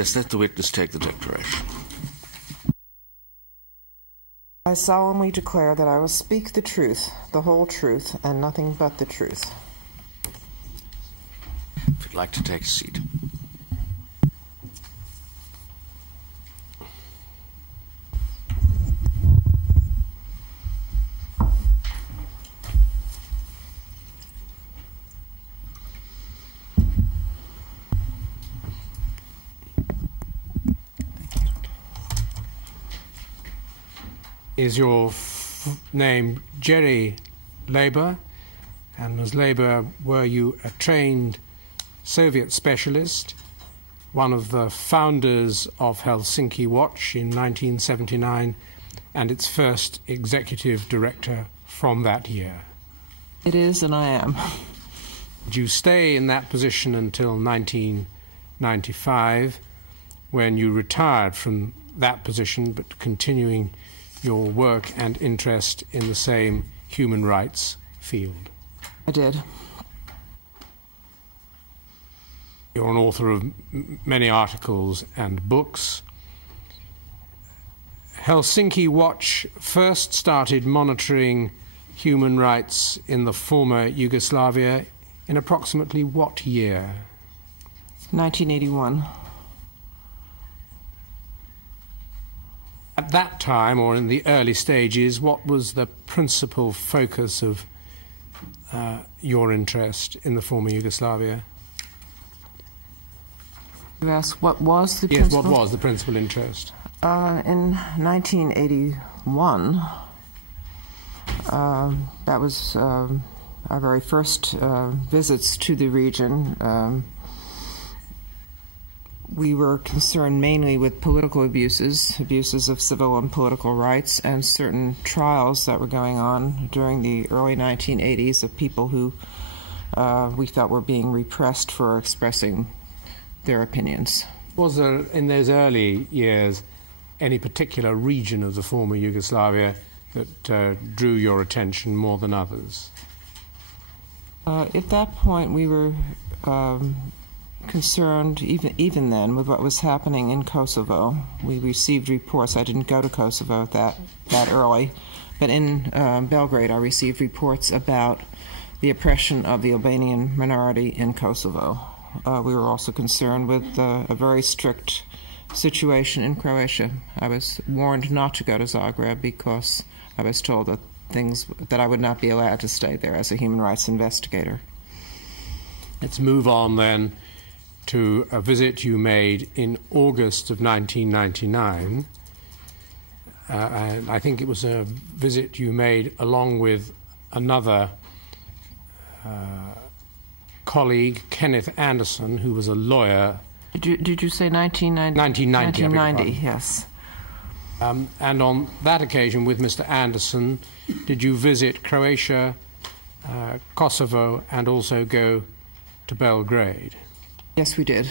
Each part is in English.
Yes, let the witness take the declaration. I solemnly declare that I will speak the truth, the whole truth, and nothing but the truth. If you'd like to take a seat. Is your name Jerry Leiber? And as Leiber, were you a trained Soviet specialist, one of the founders of Helsinki Watch in 1979, and its first executive director from that year? It is, and I am. Did you stay in that position until 1995, when you retired from that position, but continuing your work and interest in the same human rights field? I did. You're an author of many articles and books. Helsinki Watch first started monitoring human rights in the former Yugoslavia in approximately what year? 1981. At that time, or in the early stages, what was the principal focus of your interest in the former Yugoslavia? You ask what was the yes, principal? what was the principal interest? In 1981, that was our very first visits to the region. We were concerned mainly with political abuses of civil and political rights, and certain trials that were going on during the early 1980s of people who we felt were being repressed for expressing their opinions. Was there, in those early years, any particular region of the former Yugoslavia that drew your attention more than others? At that point, we were concerned, even then, with what was happening in Kosovo. We received reports. I didn't go to Kosovo that early, but in Belgrade I received reports about the oppression of the Albanian minority in Kosovo. We were also concerned with a very strict situation in Croatia. I was warned not to go to Zagreb because I was told that I would not be allowed to stay there as a human rights investigator. Let's move on then to a visit you made in August of 1999. And I think it was a visit you made along with another colleague, Kenneth Anderson, who was a lawyer. Did you say 1990? 1990, 1990, yes. And on that occasion, with Mr. Anderson, did you visit Croatia, Kosovo, and also go to Belgrade? Yes, we did.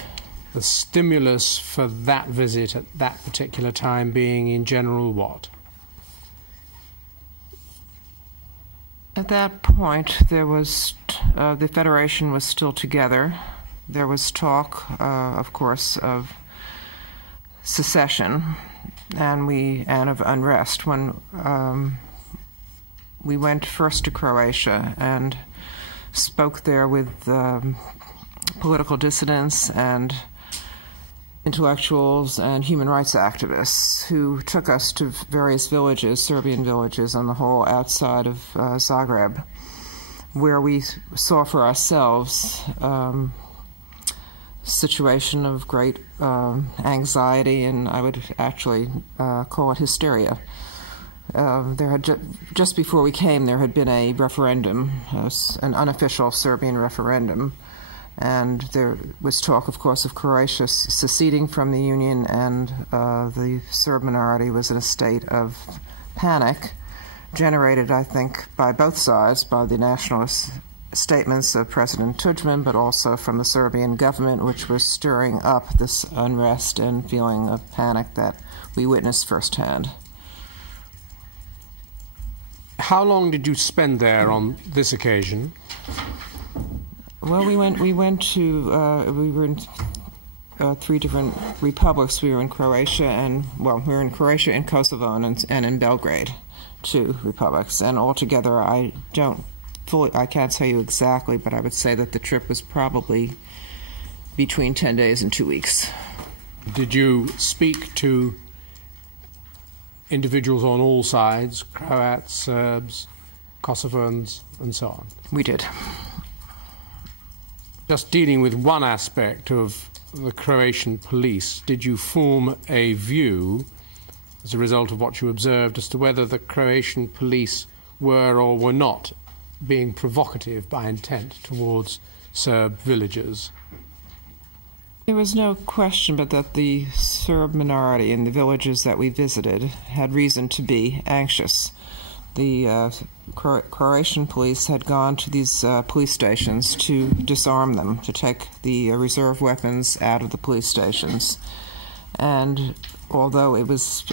The stimulus for that visit at that particular time being, in general, what? At that point, there was the Federation was still together. There was talk, of course, of secession and of unrest. When we went first to Croatia and spoke there with political dissidents and intellectuals and human rights activists who took us to various villages, Serbian villages on the whole outside of Zagreb, where we saw for ourselves a situation of great anxiety, and I would actually call it hysteria. There had just before we came, there had been a referendum, an unofficial Serbian referendum, and there was talk, of course, of Croatia seceding from the Union, and the Serb minority was in a state of panic, generated, I think, by both sides, by the nationalist statements of President Tudjman, but also from the Serbian government, which was stirring up this unrest and feeling of panic that we witnessed firsthand. How long did you spend there on this occasion? Well, we were in three different republics. We were in Croatia and, well, we were in Croatia and Kosovo and in Belgrade, 2 republics. And altogether, I can't tell you exactly, but I would say that the trip was probably between 10 days and 2 weeks. Did you speak to individuals on all sides, Croats, Serbs, Kosovans, and so on? We did. Just dealing with one aspect of the Croatian police, did you form a view, as a result of what you observed, as to whether the Croatian police were or were not being provocative by intent towards Serb villagers? There was no question but that the Serb minority in the villages that we visited had reason to be anxious. The Croatian police had gone to these police stations to disarm them, to take the reserve weapons out of the police stations. And although it was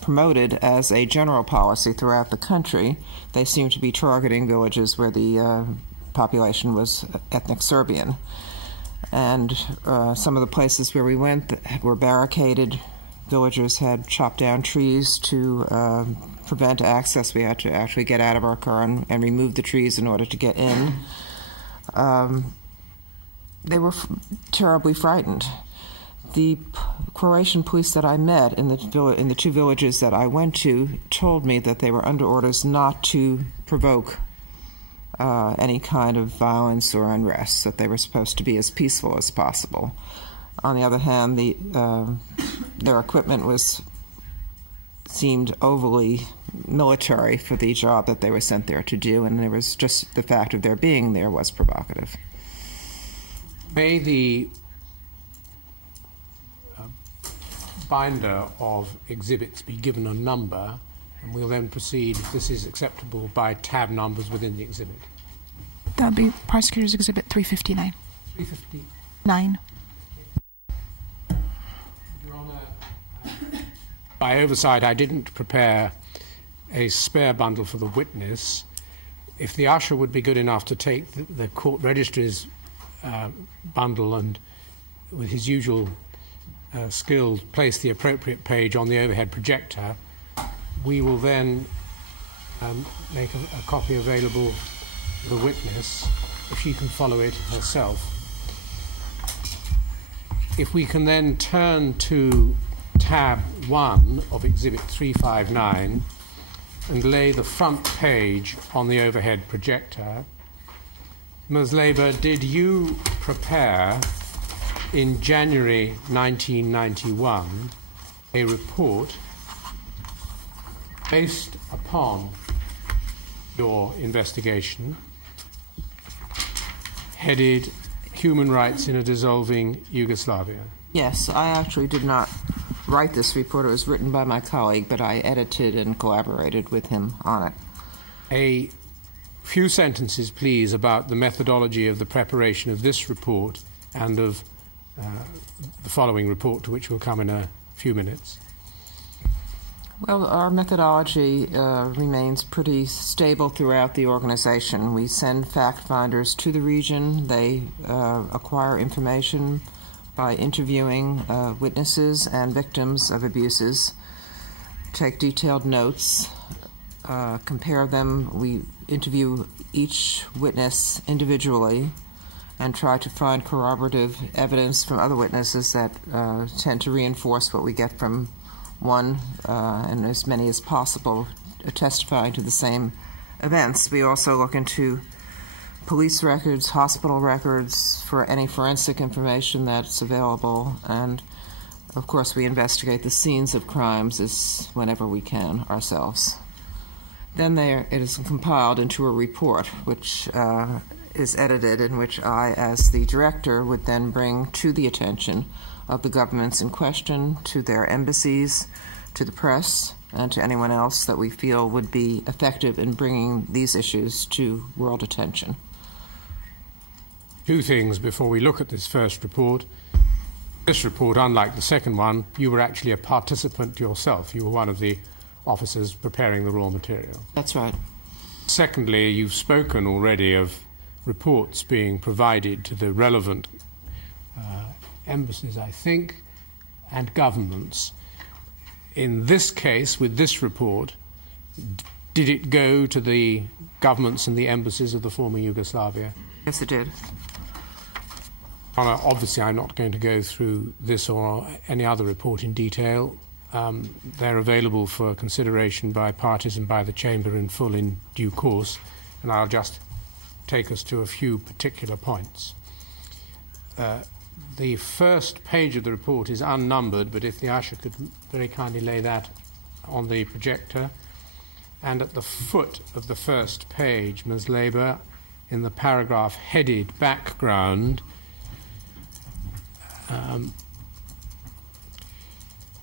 promoted as a general policy throughout the country, they seemed to be targeting villages where the population was ethnic Serbian. And some of the places where we went were barricaded. Villagers had chopped down trees to prevent access. We had to actually get out of our car and remove the trees in order to get in. They were terribly frightened. The Croatian police that I met in the 2 villages that I went to told me that they were under orders not to provoke any kind of violence or unrest, that they were supposed to be as peaceful as possible. On the other hand, their equipment seemed overly military for the job that they were sent there to do, and there was just the fact of their being there was provocative. May the binder of exhibits be given a number, and we'll then proceed, if this is acceptable, by tab numbers within the exhibit. That would be Prosecutor's Exhibit 359. 359. Your Honour, by oversight, I didn't prepare a spare bundle for the witness. If the usher would be good enough to take the court registrar's bundle and, with his usual skill, place the appropriate page on the overhead projector, we will then make a copy available to the witness, if she can follow it herself. If we can then turn to tab 1 of Exhibit 359 and lay the front page on the overhead projector. Ms. Labour, did you prepare in January 1991 a report based upon your investigation headed Human Rights in a Dissolving Yugoslavia? Yes, I actually did not write this report. It was written by my colleague, but I edited and collaborated with him on it. A few sentences, please, about the methodology of the preparation of this report and of the following report, to which we'll come in a few minutes. Well, our methodology remains pretty stable throughout the organization. We send fact finders to the region. They acquire information by interviewing witnesses and victims of abuses, take detailed notes, compare them. We interview each witness individually and try to find corroborative evidence from other witnesses that tend to reinforce what we get from one, and as many as possible testifying to the same events. We also look into police records, hospital records, for any forensic information that's available, and of course we investigate the scenes of crimes whenever we can ourselves. Then it is compiled into a report which is edited, in which I, as the director, would then bring to the attention of the governments in question, to their embassies, to the press, and to anyone else that we feel would be effective in bringing these issues to world attention. Two things before we look at this first report. This report, unlike the second one, you were actually a participant yourself. You were one of the officers preparing the raw material. That's right. Secondly, you've spoken already of reports being provided to the relevant embassies, I think, and governments. In this case, with this report, did it go to the governments and the embassies of the former Yugoslavia? Yes, it did. Obviously, I'm not going to go through this or any other report in detail. They're available for consideration by parties and by the Chamber in full in due course, and I'll just take us to a few particular points. The first page of the report is unnumbered, but if the usher could very kindly lay that on the projector. And at the foot of the first page, Ms. Labour, in the paragraph headed Background,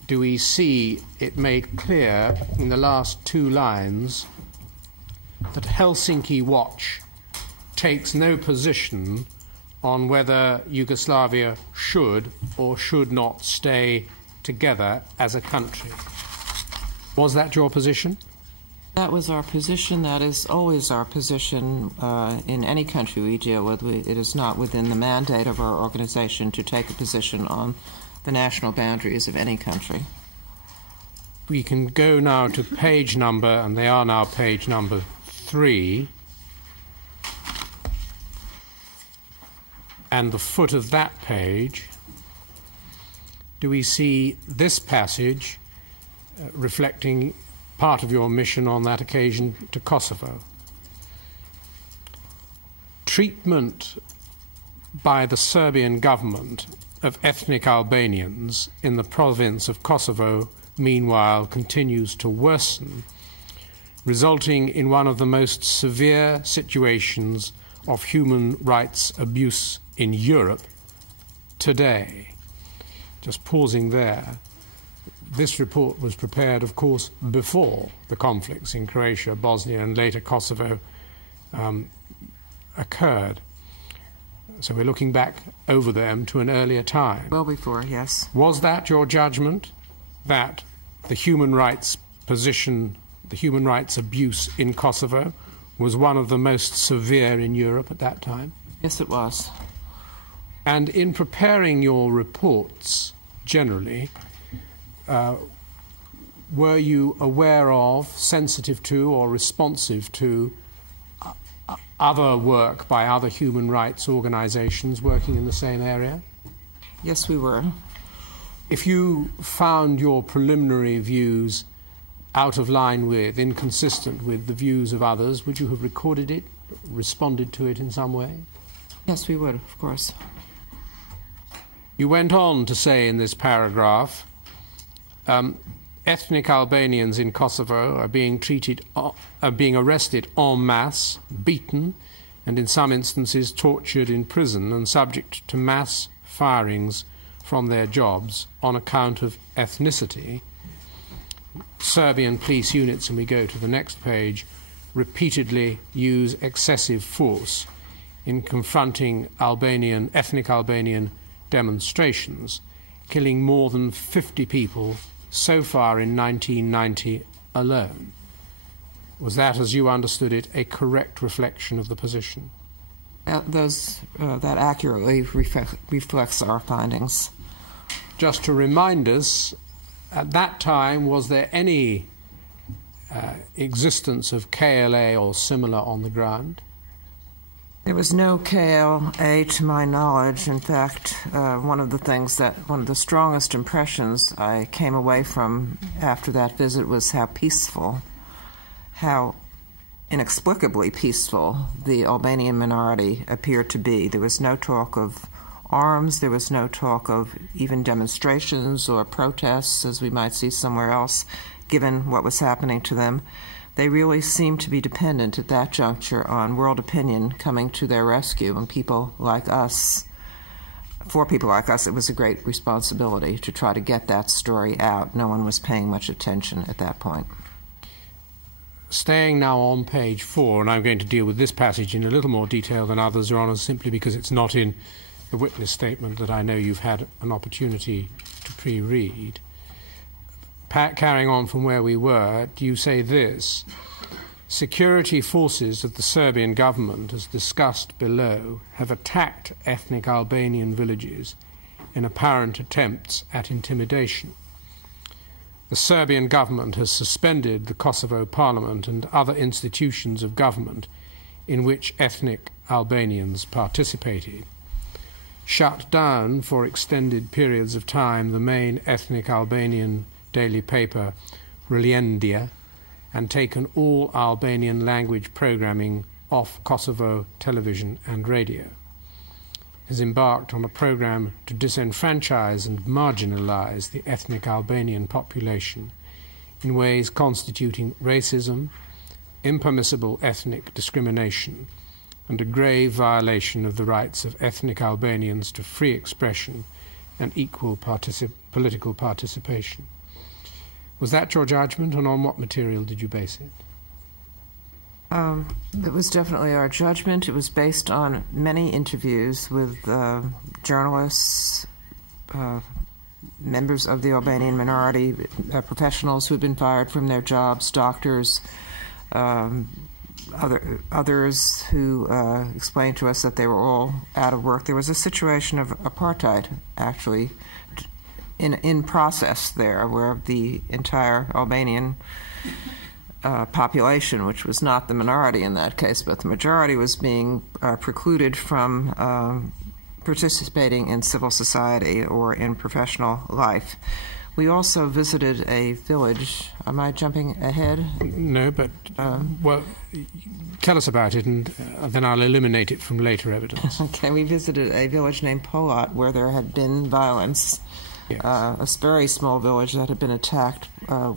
do we see it made clear in the last two lines that Helsinki Watch takes no position on whether Yugoslavia should or should not stay together as a country. Was that your position? That was our position. That is always our position in any country we deal with. It is not within the mandate of our organization to take a position on the national boundaries of any country. We can go now to page number, and they are now page number 3. And the foot of that page, do we see this passage reflecting part of your mission on that occasion to Kosovo? Treatment by the Serbian government of ethnic Albanians in the province of Kosovo, meanwhile, continues to worsen, resulting in one of the most severe situations of human rights abuse in Europe today. Just pausing there, this report was prepared, of course, before the conflicts in Croatia, Bosnia, and later Kosovo occurred. So we're looking back over them to an earlier time. Well before, yes. Was that your judgment, that the human rights position, the human rights abuse in Kosovo, was one of the most severe in Europe at that time? Yes, it was. And in preparing your reports, generally, were you aware of, sensitive to, or responsive to other work by other human rights organizations working in the same area? Yes, we were. If you found your preliminary views out of line with, inconsistent with the views of others, would you have recorded it, responded to it in some way? Yes, we would, of course. You went on to say in this paragraph, ethnic Albanians in Kosovo are being arrested en masse, beaten, and in some instances tortured in prison and subject to mass firings from their jobs on account of ethnicity. Serbian police units, and we go to the next page, repeatedly use excessive force in confronting ethnic Albanian demonstrations, killing more than 50 people so far in 1990 alone. Was that, as you understood it, a correct reflection of the position? That accurately reflects our findings. Just to remind us, at that time, was there any existence of KLA or similar on the ground? There was no KLA to my knowledge. In fact, one of the strongest impressions I came away from after that visit was how peaceful, how inexplicably peaceful the Albanian minority appeared to be. There was no talk of arms, there was no talk of even demonstrations or protests, as we might see somewhere else, given what was happening to them. They really seemed to be dependent at that juncture on world opinion coming to their rescue, and people like us, for people like us, it was a great responsibility to try to get that story out. No one was paying much attention at that point. Staying now on page 4, and I'm going to deal with this passage in a little more detail than others, Your Honour, simply because it's not in the witness statement that I know you've had an opportunity to pre-read. Carrying on from where we were, do you say this: security forces of the Serbian government, as discussed below, have attacked ethnic Albanian villages, in apparent attempts at intimidation. The Serbian government has suspended the Kosovo parliament and other institutions of government in which ethnic Albanians participated, shut down for extended periods of time the main ethnic Albanian daily paper Reliendia, and taken all Albanian language programming off Kosovo television and radio. Has embarked on a program to disenfranchise and marginalise the ethnic Albanian population in ways constituting racism, impermissible ethnic discrimination, and a grave violation of the rights of ethnic Albanians to free expression and equal political participation. Was that your judgment, and on what material did you base it? It was definitely our judgment. It was based on many interviews with journalists, members of the Albanian minority, professionals who had been fired from their jobs, doctors, others who explained to us that they were all out of work. There was a situation of apartheid, actually, in process there, where the entire Albanian population, which was not the minority in that case, but the majority, was being precluded from participating in civil society or in professional life. We also visited a village. Am I jumping ahead? No, but, well, tell us about it, and then I'll eliminate it from later evidence. Okay, we visited a village named Polat where there had been violence. Yes. A very small village that had been attacked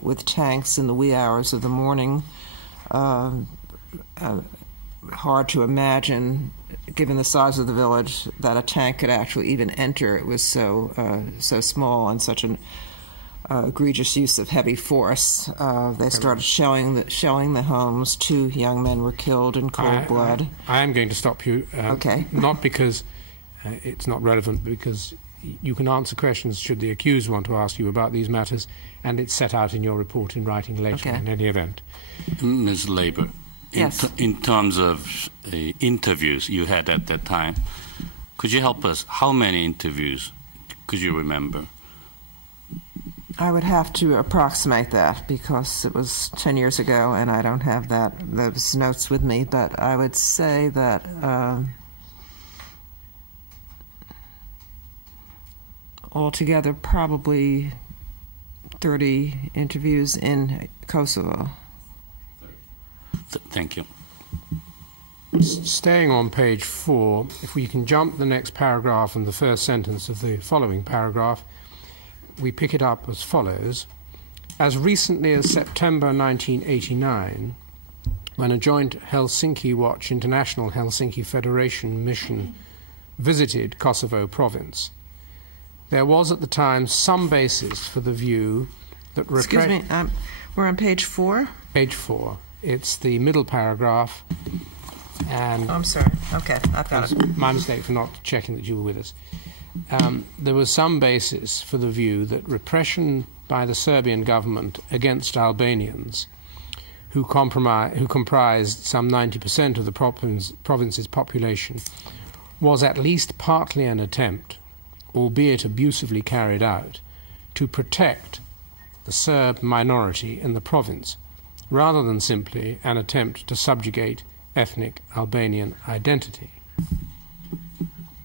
with tanks in the wee hours of the morning. Hard to imagine, given the size of the village, that a tank could actually even enter. It was so small, and such an egregious use of heavy force. They started shelling the homes. 2 young men were killed in cold blood. I am going to stop you. Okay. Not because it's not relevant, because you can answer questions should the accused want to ask you about these matters, and it's set out in your report in writing later. Okay. In any event. Ms. Labour, yes. In terms of interviews you had at that time, could you help us? How many interviews could you remember? I would have to approximate that because it was 10 years ago and I don't have those notes with me, but I would say that altogether probably 30 interviews in Kosovo. Thank you. Staying on page 4, if we can jump the next paragraph and the first sentence of the following paragraph, we pick it up as follows. As recently as September 1989, when a joint Helsinki Watch International Helsinki Federation mission visited Kosovo province, there was at the time some basis for the view that... Excuse me, we're on page 4? Page 4. It's the middle paragraph. And I'm sorry. Okay, I've got it. My mistake for not checking that you were with us. There was some basis for the view that repression by the Serbian government against Albanians, who comprised some 90% of the province's population, was at least partly an attempt, albeit abusively carried out, to protect the Serb minority in the province, rather than simply an attempt to subjugate ethnic Albanian identity.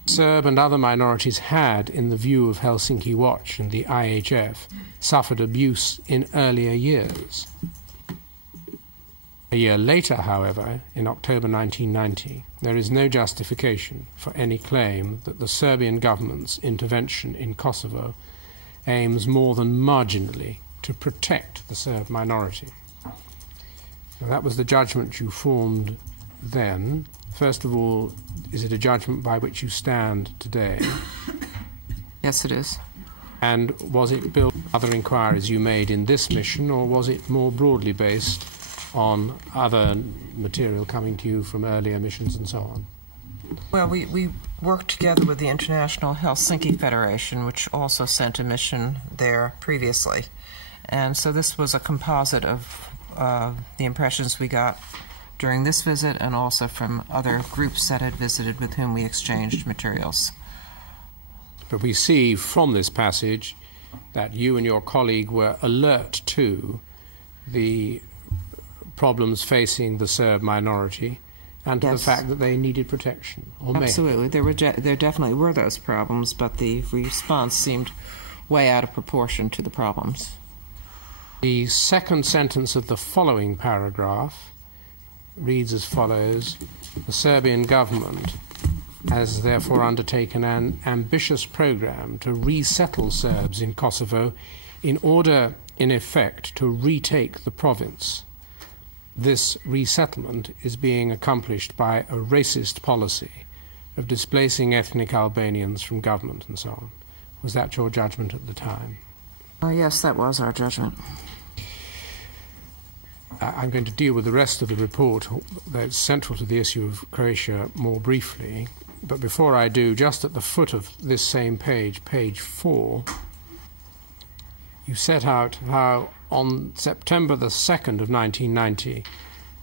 Serb and other minorities had, in the view of Helsinki Watch and the IHF, suffered abuse in earlier years. A year later, however, in October 1990, there is no justification for any claim that the Serbian government's intervention in Kosovo aims more than marginally to protect the Serb minority. Now, that was the judgment you formed then. First of all, is it a judgment by which you stand today? Yes, it is. And was it built on other inquiries you made in this mission, or was it more broadly based on other material coming to you from earlier missions and so on? Well, we worked together with the International Helsinki Federation, which also sent a mission there previously. And so this was a composite of the impressions we got during this visit and also from other groups that had visited with whom we exchanged materials. But we see from this passage that you and your colleague were alert to the problems facing the Serb minority and to the fact that they needed protection. Or absolutely. There definitely were those problems, but the response seemed way out of proportion to the problems. The second sentence of the following paragraph reads as follows: the Serbian government has therefore undertaken an ambitious program to resettle Serbs in Kosovo in order, in effect, to retake the province. This resettlement is being accomplished by a racist policy of displacing ethnic Albanians from government and so on. Was that your judgment at the time? Yes, that was our judgment. I'm going to deal with the rest of the report that's central to the issue of Croatia more briefly. But before I do, just at the foot of this same page, page 4, you set out how on September the 2nd of 1990,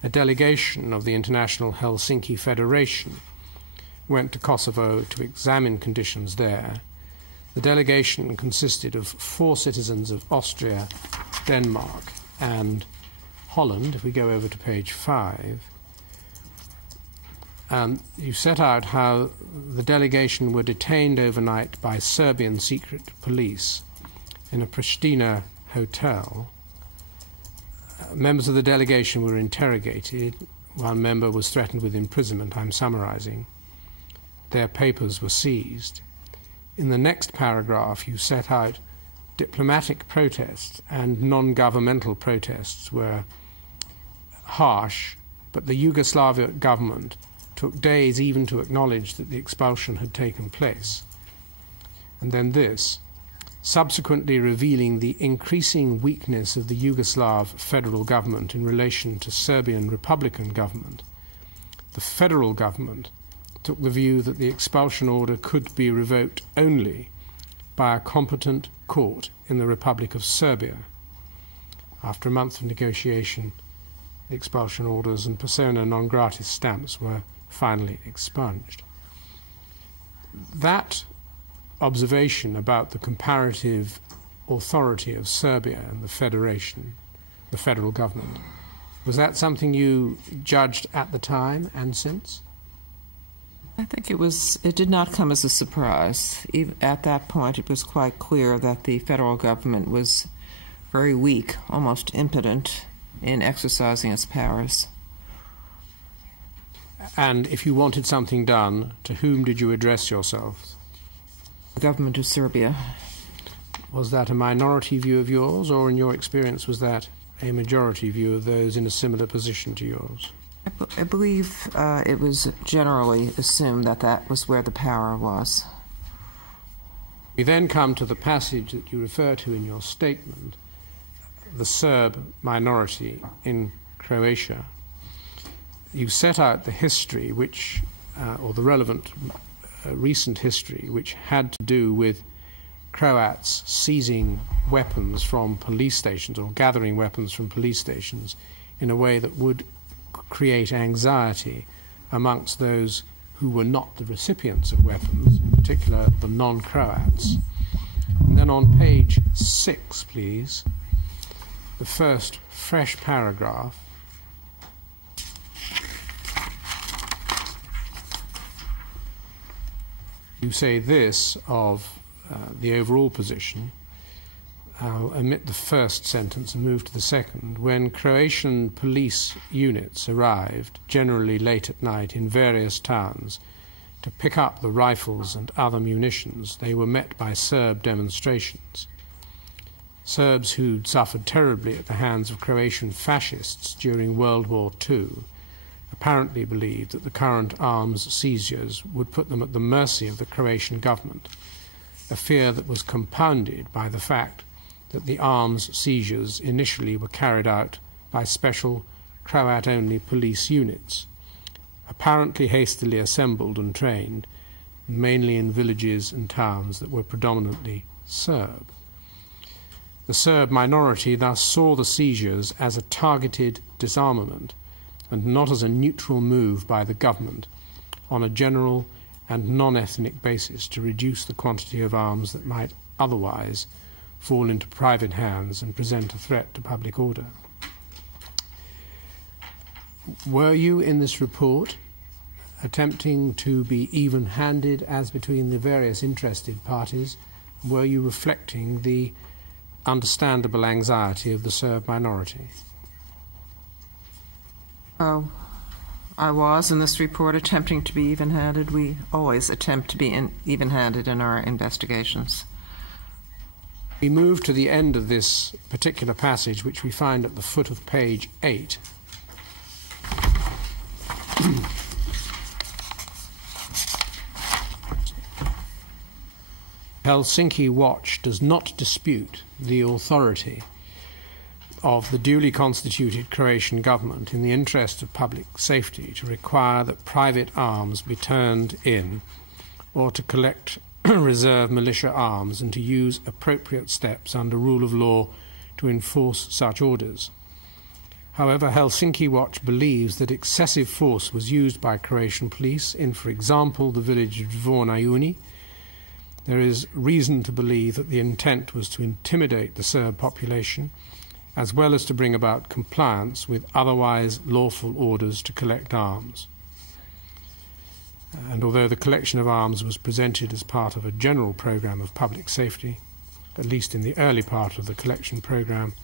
a delegation of the International Helsinki Federation went to Kosovo to examine conditions there. The delegation consisted of 4 citizens of Austria, Denmark, and Holland. If we go over to page 5, you set out how the delegation were detained overnight by Serbian secret police in a Pristina hotel. Members of the delegation were interrogated. One member was threatened with imprisonment. I'm summarizing. Their papers were seized. In the next paragraph, you set out diplomatic protests and non-governmental protests were harsh, but the Yugoslav government took days even to acknowledge that the expulsion had taken place. And then this, subsequently revealing the increasing weakness of the Yugoslav federal government in relation to Serbian Republican government. The federal government took the view that the expulsion order could be revoked only by a competent court in the Republic of Serbia. After a month of negotiation, the expulsion orders and persona non grata stamps were finally expunged. That observation about the comparative authority of Serbia and the federation, the federal government, was that something you judged at the time and since? I think it did not come as a surprise. Even at that point, it was quite clear that the federal government was very weak, almost impotent in exercising its powers. And if you wanted something done, to whom did you address yourself? The government of Serbia. Was that a minority view of yours, or in your experience was that a majority view of those in a similar position to yours? I believe it was generally assumed that that was where the power was. We then come to the passage that you refer to in your statement, the Serb minority in Croatia. You set out the history which, or the relevant recent history, which had to do with Croats seizing weapons from police stations or gathering weapons from police stations in a way that would create anxiety amongst those who were not the recipients of weapons, in particular the non-Croats. And then on page 6, please, the first fresh paragraph. You say this of the overall position. I'll omit the first sentence and move to the second. When Croatian police units arrived, generally late at night, in various towns to pick up the rifles and other munitions, they were met by Serb demonstrations. Serbs who'd suffered terribly at the hands of Croatian fascists during World War II apparently believed that the current arms seizures would put them at the mercy of the Croatian government, a fear that was compounded by the fact that the arms seizures initially were carried out by special Croat-only police units, apparently hastily assembled and trained, mainly in villages and towns that were predominantly Serb. The Serb minority thus saw the seizures as a targeted disarmament and not as a neutral move by the government on a general and non-ethnic basis to reduce the quantity of arms that might otherwise fall into private hands and present a threat to public order. Were you in this report attempting to be even-handed as between the various interested parties? Were you reflecting the understandable anxiety of the Serb minority? I was in this report attempting to be even-handed. We always attempt to be even-handed in our investigations. We move to the end of this particular passage, which we find at the foot of page 8. Helsinki Watch does not dispute the authority of the duly constituted Croatian government in the interest of public safety to require that private arms be turned in, or to collect reserve militia arms and to use appropriate steps under rule of law to enforce such orders. However, Helsinki Watch believes that excessive force was used by Croatian police in, for example, the village of Dvorna. There is reason to believe that the intent was to intimidate the Serb population, as well as to bring about compliance with otherwise lawful orders to collect arms. And although the collection of arms was presented as part of a general programme of public safety, at least in the early part of the collection programme,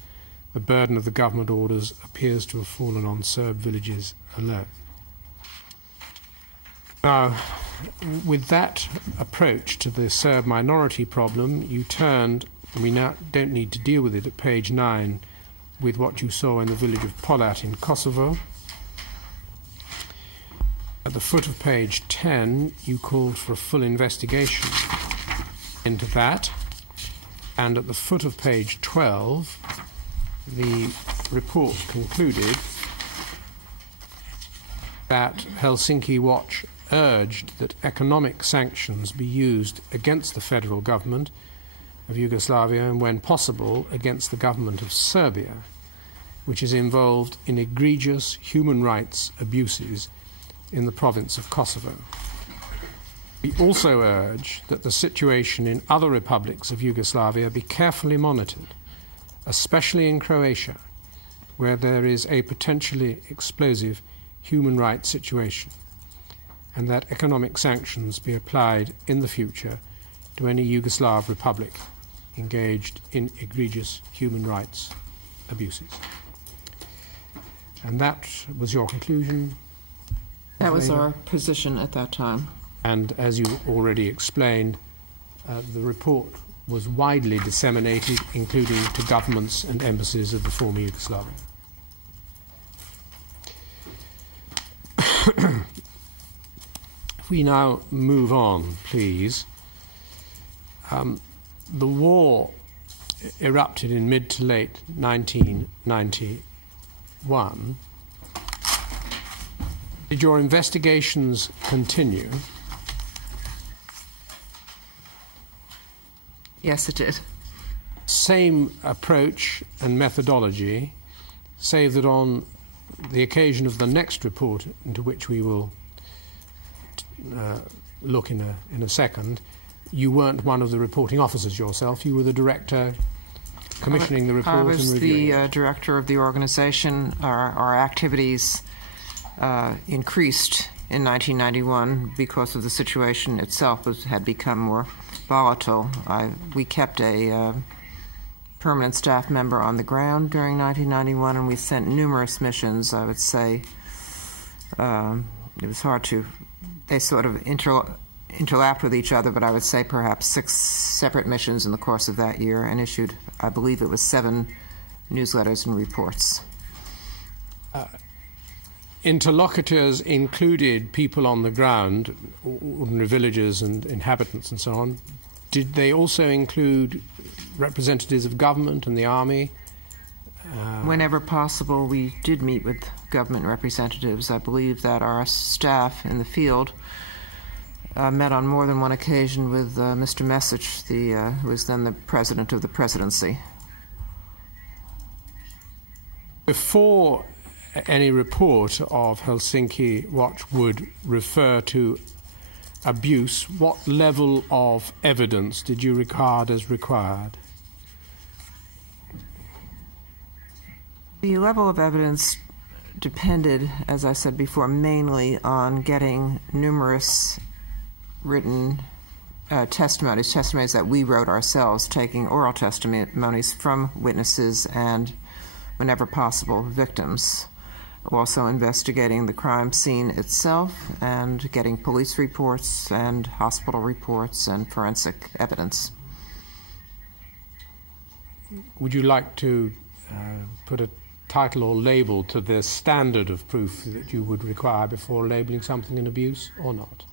the burden of the government orders appears to have fallen on Serb villages alone. Now, with that approach to the Serb minority problem, you turned, and we now don't need to deal with it at page 9, with what you saw in the village of Polat in Kosovo. At the foot of page 10, you called for a full investigation into that. And at the foot of page 12, the report concluded that Helsinki Watch urged that economic sanctions be used against the federal government of Yugoslavia and, when possible, against the government of Serbia, which is involved in egregious human rights abuses in the province of Kosovo. We also urge that the situation in other republics of Yugoslavia be carefully monitored, especially in Croatia, where there is a potentially explosive human rights situation, and that economic sanctions be applied in the future to any Yugoslav republic engaged in egregious human rights abuses. And that was your conclusion? That was our position at that time. And as you already explained, the report was widely disseminated, including to governments and embassies of the former Yugoslavia. If we now move on, please. The war erupted in mid to late 1991. Did your investigations continue? Yes, it did. Same approach and methodology, save that on the occasion of the next report, into which we will look in a second, you weren't one of the reporting officers yourself. You were the director commissioning the report and reviewing it. I was the director of the organization. Our activities increased in 1991 because of the situation itself had become more volatile. We kept a permanent staff member on the ground during 1991, and we sent numerous missions. I would say it was hard to, they sort of interlapped with each other, but I would say perhaps 6 separate missions in the course of that year, and issued, I believe it was 7 newsletters and reports. Interlocutors included people on the ground, ordinary villagers and inhabitants and so on. Did they also include representatives of government and the army? Whenever possible, we did meet with government representatives. I believe that our staff in the field met on more than one occasion with Mr. Mesic, who was then the president of the presidency. Before any report of Helsinki Watch would refer to abuse, what level of evidence did you regard as required? The level of evidence depended, as I said before, mainly on getting numerous written testimonies that we wrote ourselves, taking oral testimonies from witnesses and, whenever possible, victims. Also investigating the crime scene itself and getting police reports and hospital reports and forensic evidence. Would you like to put a title or label to the standard of proof that you would require before labeling something an abuse or not?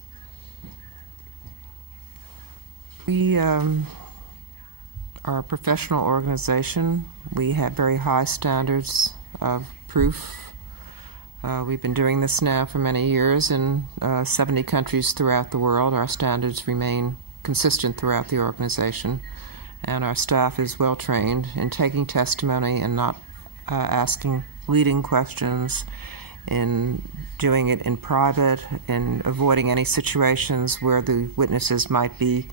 We are a professional organization. We have very high standards of proof. We've been doing this now for many years in 70 countries throughout the world. Our standards remain consistent throughout the organization, and our staff is well trained in taking testimony and not asking leading questions, in doing it in private, in avoiding any situations where the witnesses might be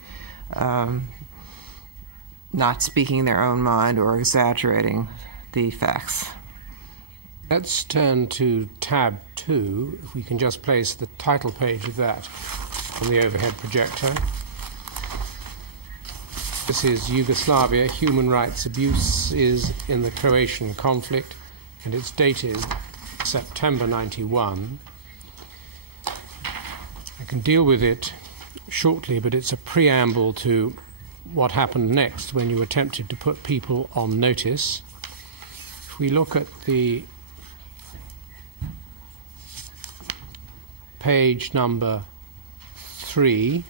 not speaking their own mind or exaggerating the facts. Let's turn to tab 2, if we can just place the title page of that on the overhead projector. This is Yugoslavia, Human Rights Abuses in the Croatian Conflict, and it's dated September 91. I can deal with it shortly, but it's a preamble to what happened next when you attempted to put people on notice. If we look at the page number 3,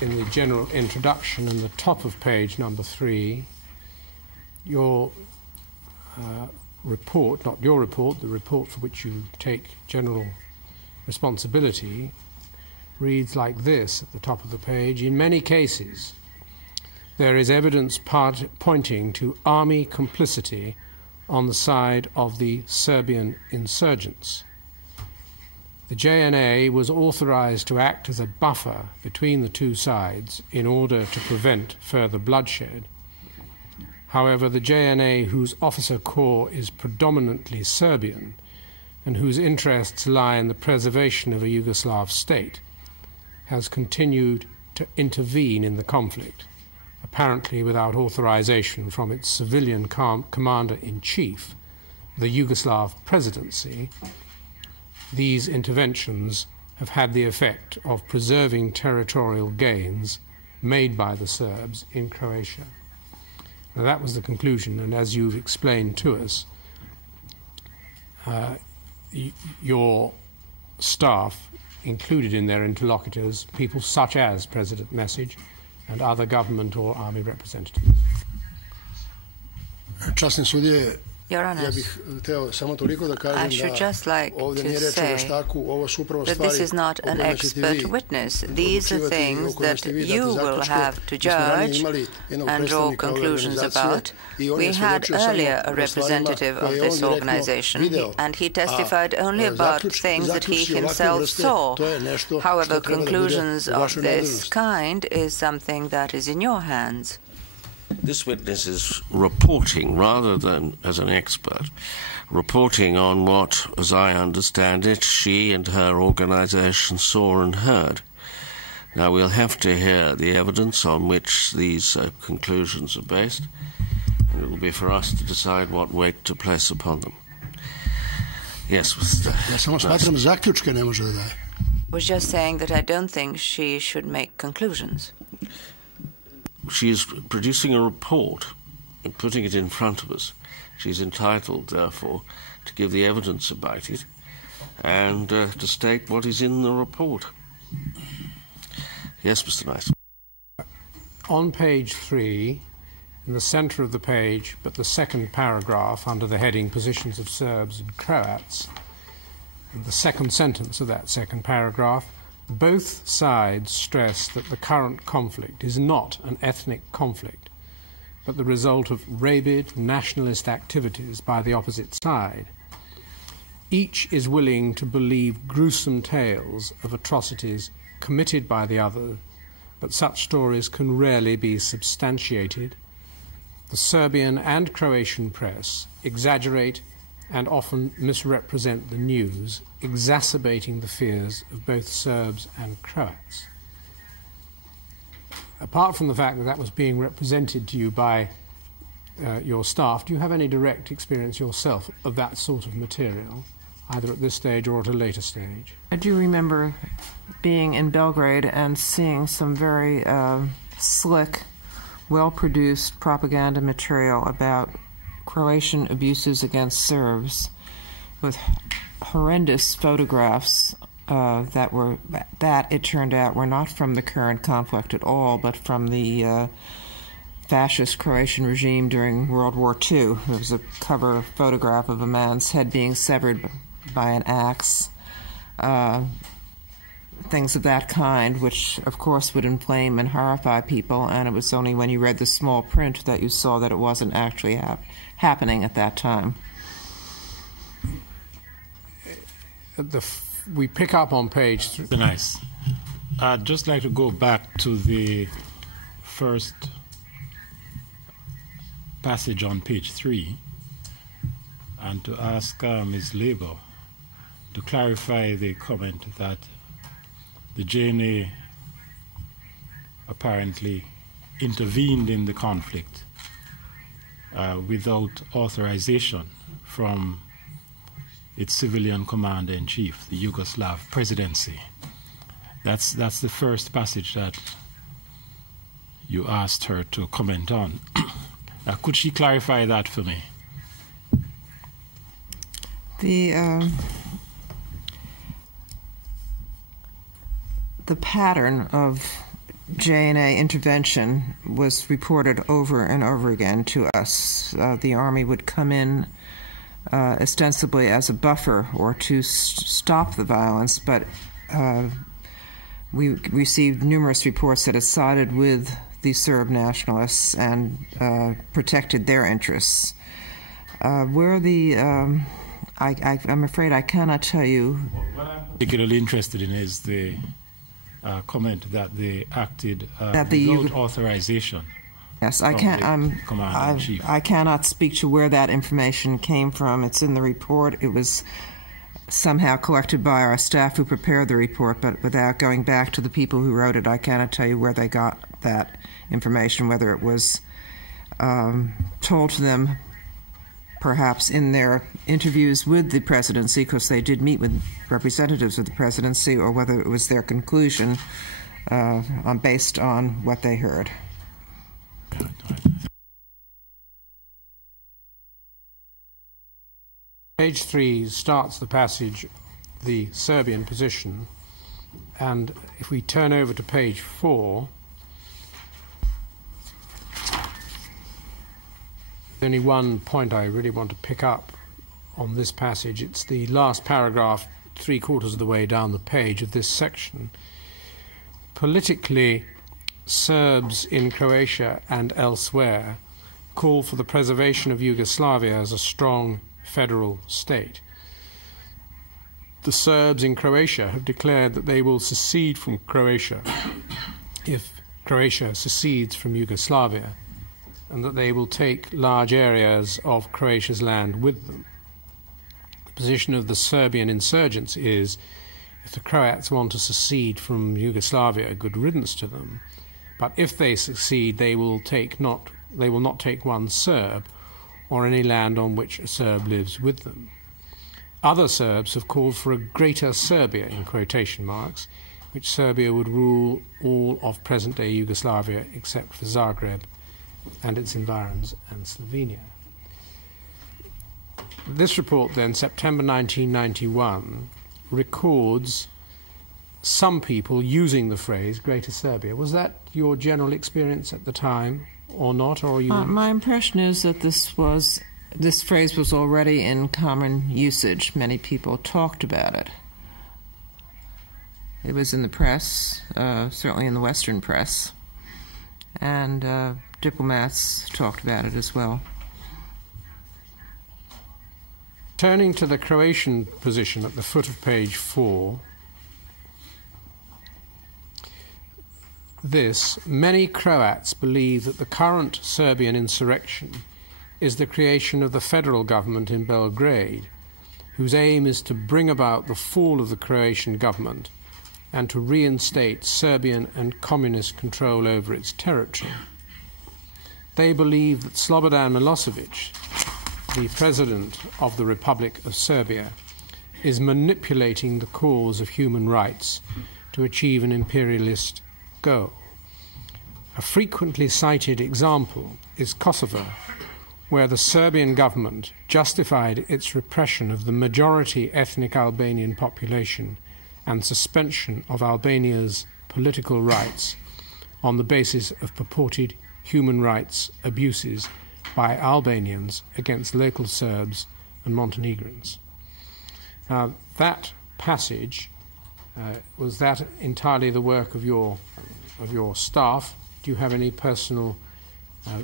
in the general introduction and the top of page number 3, your report, not your report, the report for which you take general responsibility, reads like this at the top of the page: in many cases there is evidence pointing to army complicity on the side of the Serbian insurgents. The JNA was authorized to act as a buffer between the two sides in order to prevent further bloodshed. However, the JNA, whose officer corps is predominantly Serbian and whose interests lie in the preservation of a Yugoslav state, has continued to intervene in the conflict, apparently without authorization from its civilian commander-in-chief, the Yugoslav presidency. These interventions have had the effect of preserving territorial gains made by the Serbs in Croatia. Now, that was the conclusion, and as you've explained to us, your staff included in their interlocutors people such as President Mesić and other government or army representatives. Your Honor, I should just like to say that this is not an expert witness. These are things that you will have to judge and draw conclusions about. We had earlier a representative of this organization, and he testified only about things that he himself saw. However, conclusions of this kind is something that is in your hands. This witness is reporting, rather than as an expert, reporting on what, as I understand it, she and her organization saw and heard. Now, we'll have to hear the evidence on which these conclusions are based, and it will be for us to decide what weight to place upon them. Yes, Mr. I was just saying that I don't think she should make conclusions. She is producing a report and putting it in front of us. She's entitled, therefore, to give the evidence about it and to state what is in the report. Yes, Mr. Nice. On page 3, in the centre of the page, but the second paragraph under the heading Positions of Serbs and Croats, and the second sentence of that second paragraph, both sides stress that the current conflict is not an ethnic conflict, but the result of rabid nationalist activities by the opposite side. Each is willing to believe gruesome tales of atrocities committed by the other, but such stories can rarely be substantiated. The Serbian and Croatian press exaggerate and often misrepresent the news, exacerbating the fears of both Serbs and Croats. Apart from the fact that that was being represented to you by your staff, do you have any direct experience yourself of that sort of material, either at this stage or at a later stage? I do remember being in Belgrade and seeing some very slick, well-produced propaganda material about Croatian abuses against Serbs, with horrendous photographs that it turned out were not from the current conflict at all, but from the fascist Croatian regime during World War II. There was a cover photograph of a man's head being severed by an axe, things of that kind, which of course would inflame and horrify people, and it was only when you read the small print that you saw that it wasn't actually happening at that time. We pick up on page 3. Nice. I'd just like to go back to the first passage on page 3 and to ask Ms. Labour to clarify the comment that the JNA apparently intervened in the conflict without authorization from its civilian commander-in-chief, the Yugoslav presidency. That's the first passage that you asked her to comment on. Could she clarify that for me? The pattern of JNA intervention was reported over and over again to us. The Army would come in ostensibly as a buffer or to stop the violence, but we received numerous reports that it sided with the Serb nationalists and protected their interests. Where the I'm afraid I cannot tell you. What I'm particularly interested in is the comment that they acted without authorization. Yes, I can't. I cannot speak to where that information came from. It's in the report. It was somehow collected by our staff who prepared the report, but without going back to the people who wrote it, I cannot tell you where they got that information, whether it was told to them perhaps in their interviews with the presidency, because they did meet with representatives of the presidency, or whether it was their conclusion based on what they heard. Page 3 starts the passage, the Serbian position, and if we turn over to page 4, there's only one point I really want to pick up on this passage. It's the last paragraph, 3/4 of the way down the page of this section. Politically, Serbs in Croatia and elsewhere call for the preservation of Yugoslavia as a strong federal state. The Serbs in Croatia have declared that they will secede from Croatia if Croatia secedes from Yugoslavia, and that they will take large areas of Croatia's land with them. The position of the Serbian insurgents is, if the Croats want to secede from Yugoslavia, good riddance to them. But if they succeed, they will not take one Serb or any land on which a Serb lives with them. Other Serbs have called for a greater Serbia, in quotation marks, which Serbia would rule all of present-day Yugoslavia except for Zagreb and its environs and Slovenia. This report then, September 1991, records some people using the phrase Greater Serbia. Was that your general experience at the time or not? Or you... My impression is that this phrase was already in common usage. Many people talked about it. It was in the press, certainly in the Western press, and diplomats talked about it as well. Turning to the Croatian position at the foot of page 4, many Croats believe that the current Serbian insurrection is the creation of the federal government in Belgrade, whose aim is to bring about the fall of the Croatian government and to reinstate Serbian and communist control over its territory. They believe that Slobodan Milošević, the President of the Republic of Serbia, is manipulating the cause of human rights to achieve an imperialist goal. A frequently cited example is Kosovo, where the Serbian government justified its repression of the majority ethnic Albanian population and suspension of Albania's political rights on the basis of purported human rights abuses by Albanians against local Serbs and Montenegrins. Now, that passage, was that entirely the work of your staff? Do you have any personal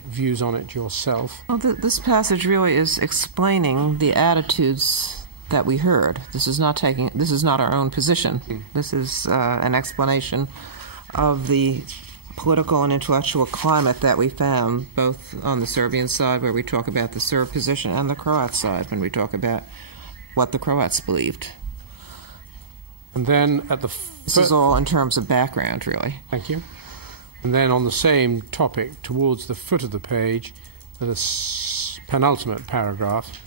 views on it yourself? Well, this passage really is explaining the attitudes that we heard. This is not our own position. This is an explanation of the political and intellectual climate that we found, both on the Serbian side, where we talk about the Serb position, and the Croat side, when we talk about what the Croats believed. And then at the this is all in terms of background, really. Thank you. And then on the same topic, towards the foot of the page, the penultimate paragraph,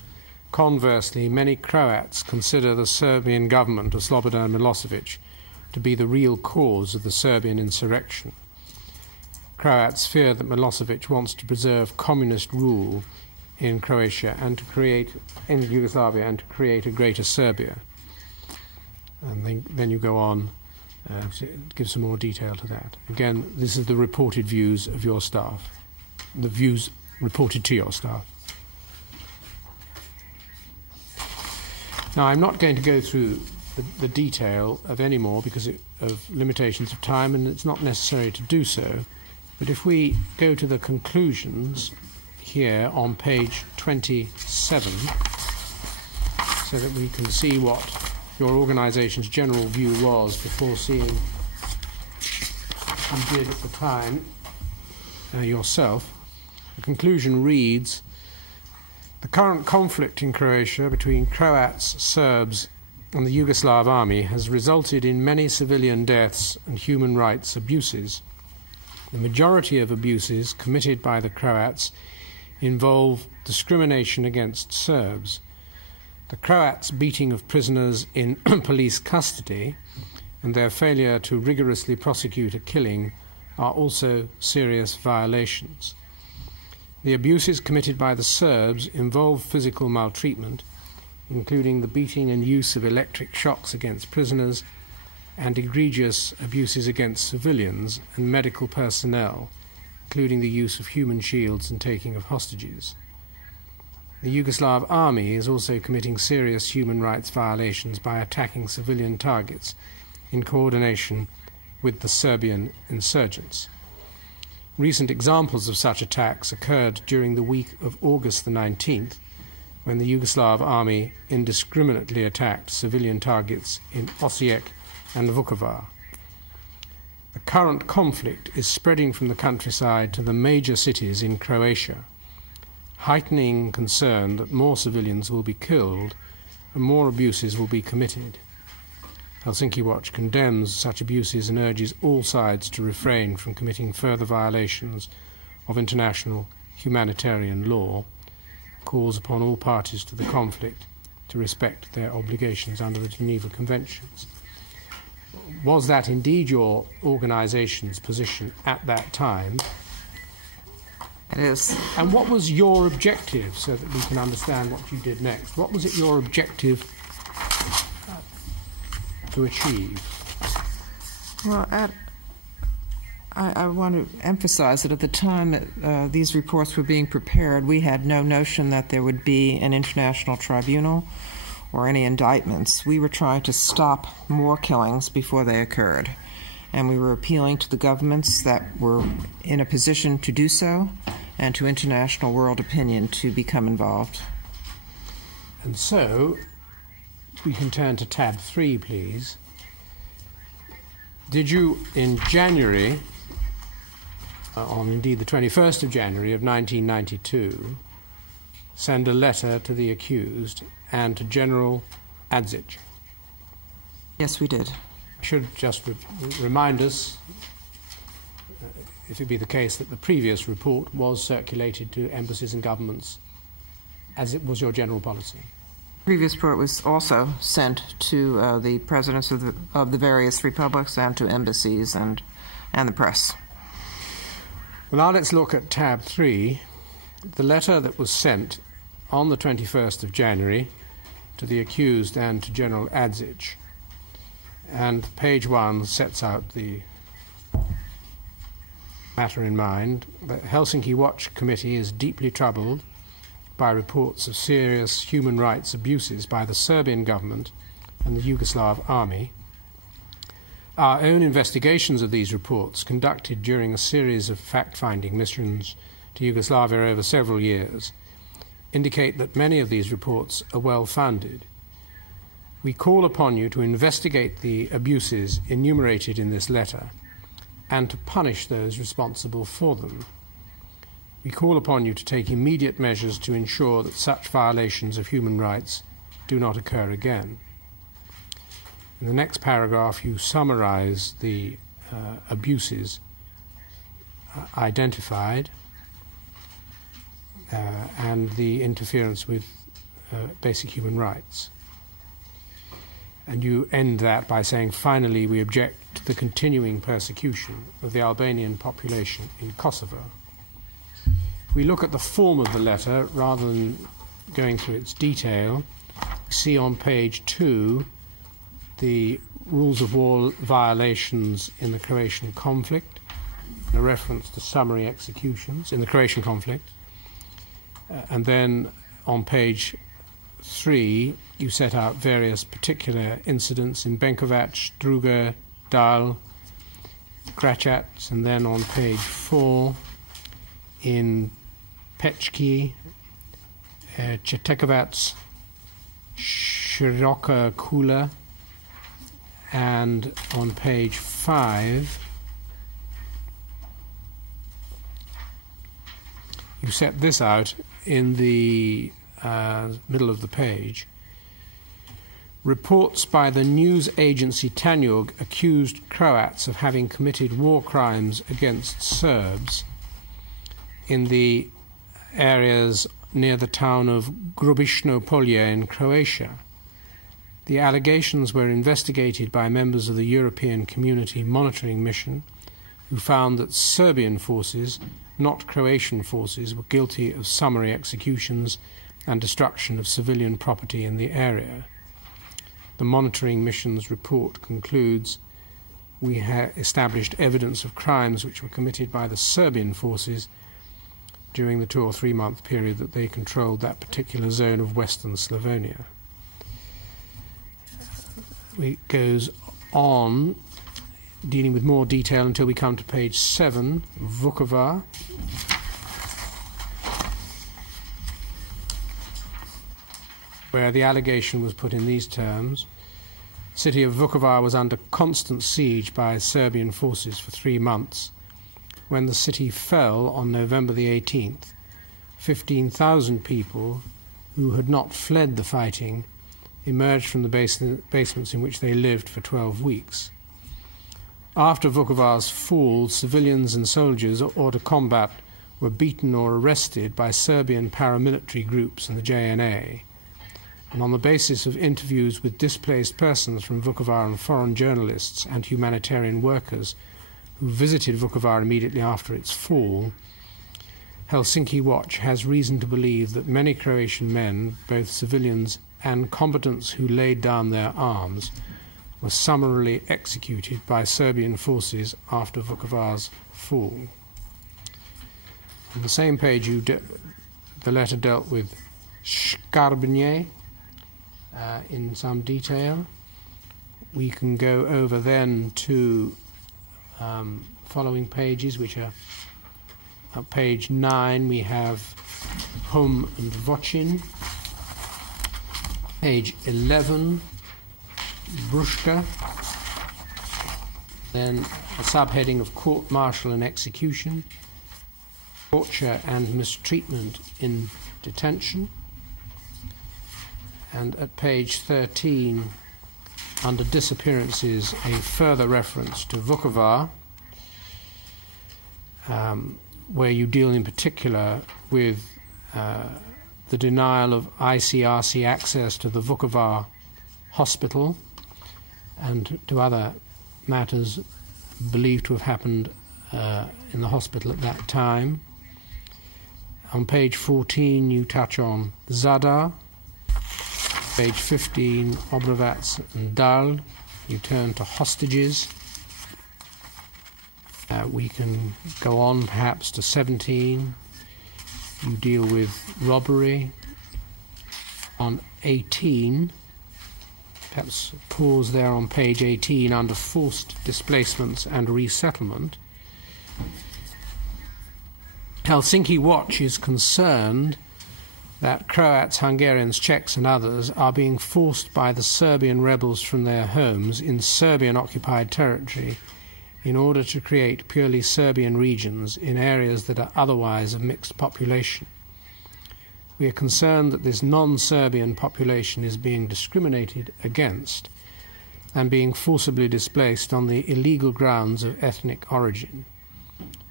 conversely, many Croats consider the Serbian government of Slobodan Milošević to be the real cause of the Serbian insurrection. Croats fear that Milošević wants to preserve communist rule in Croatia and to create, in Yugoslavia, and to create a greater Serbia. And then you go on to give some more detail to that. Again, this is the reported views of your staff, the views reported to your staff. Now, I'm not going to go through the detail of any more because of limitations of time, and it's not necessary to do so. But if we go to the conclusions here on page 27, so that we can see what your organisation's general view was before seeing you did at the time yourself. The conclusion reads, the current conflict in Croatia between Croats, Serbs and the Yugoslav army has resulted in many civilian deaths and human rights abuses. The majority of abuses committed by the Croats involve discrimination against Serbs. The Croats' beating of prisoners in police custody and their failure to rigorously prosecute a killing are also serious violations. The abuses committed by the Serbs involve physical maltreatment, including the beating and use of electric shocks against prisoners, and egregious abuses against civilians and medical personnel, including the use of human shields and taking of hostages. The Yugoslav army is also committing serious human rights violations by attacking civilian targets in coordination with the Serbian insurgents. Recent examples of such attacks occurred during the week of August the 19th, when the Yugoslav army indiscriminately attacked civilian targets in Osijek and Vukovar. The current conflict is spreading from the countryside to the major cities in Croatia, heightening concern that more civilians will be killed and more abuses will be committed. Helsinki Watch condemns such abuses and urges all sides to refrain from committing further violations of international humanitarian law, calls upon all parties to the conflict to respect their obligations under the Geneva Conventions. Was that indeed your organisation's position at that time? It is. And what was your objective, so that we can understand what you did next? What was it your objective to achieve? Well, I want to emphasize that at the time that these reports were being prepared, we had no notion that there would be an international tribunal or any indictments. We were trying to stop more killings before they occurred, and we were appealing to the governments that were in a position to do so and to international world opinion to become involved. And so we can turn to tab 3, please. Did you, in January, on indeed the 21st of January of 1992, send a letter to the accused and to General Adzic? Yes, we did. I should just remind us, if it be the case, that the previous report was circulated to embassies and governments, as it was your general policy. The previous report was also sent to the presidents of the various republics and to embassies and the press. Well, now let's look at tab 3, the letter that was sent on the 21st of January to the accused and to General Adzic. And page 1 sets out the matter in mind. The Helsinki Watch Committee is deeply troubled by reports of serious human rights abuses by the Serbian government and the Yugoslav army. Our own investigations of these reports, conducted during a series of fact-finding missions to Yugoslavia over several years, indicate that many of these reports are well-founded. We call upon you to investigate the abuses enumerated in this letter and to punish those responsible for them. We call upon you to take immediate measures to ensure that such violations of human rights do not occur again. In the next paragraph, you summarize the abuses identified and the interference with basic human rights. And you end that by saying, finally, we object to the continuing persecution of the Albanian population in Kosovo. If we look at the form of the letter, rather than going through its detail, see on page 2 the rules of war violations in the Croatian conflict, a reference to summary executions in the Croatian conflict. And then on page 3, you set out various particular incidents in Benkovac, Struga, Dal, Gračac, and then on page 4 in Pečki, Četekovac, Široka Kula, and on page 5 you set this out in the middle of the page. Reports by the news agency Tanjug accused Croats of having committed war crimes against Serbs in the areas near the town of Grubišno Polje in Croatia. The allegations were investigated by members of the European Community Monitoring Mission, who found that Serbian forces, not Croatian forces, were guilty of summary executions and destruction of civilian property in the area. The monitoring mission's report concludes, we have established evidence of crimes which were committed by the Serbian forces during the 2 or 3 month period that they controlled that particular zone of western Slavonia. It goes on, dealing with more detail until we come to page 7, Vukovar. Where the allegation was put in these terms: the city of Vukovar was under constant siege by Serbian forces for 3 months. When the city fell on November the 18th, 15,000 people who had not fled the fighting emerged from the basements in which they lived for 12 weeks. After Vukovar's fall, civilians and soldiers hors de combat were beaten or arrested by Serbian paramilitary groups and the JNA. And on the basis of interviews with displaced persons from Vukovar and foreign journalists and humanitarian workers who visited Vukovar immediately after its fall, Helsinki Watch has reason to believe that many Croatian men, both civilians and combatants who laid down their arms, were summarily executed by Serbian forces after Vukovar's fall. On the same page, the letter dealt with Scheveningen in some detail. We can go over then to following pages, which are at page 9. We have Hum and Vocin. Page 11, Bruška. Then a subheading of court-martial and execution, torture and mistreatment in detention. And at page 13, under disappearances, a further reference to Vukovar, where you deal in particular with the denial of ICRC access to the Vukovar hospital and to other matters believed to have happened in the hospital at that time. On page 14 you touch on Zadar. Page 15, Obrovac and Dal, you turn to hostages. We can go on perhaps to 17. You deal with robbery. On 18, perhaps pause there on page 18 under forced displacements and resettlement. Helsinki Watch is concerned that Croats, Hungarians, Czechs and others are being forced by the Serbian rebels from their homes in Serbian-occupied territory in order to create purely Serbian regions in areas that are otherwise of mixed population. We are concerned that this non-Serbian population is being discriminated against and being forcibly displaced on the illegal grounds of ethnic origin.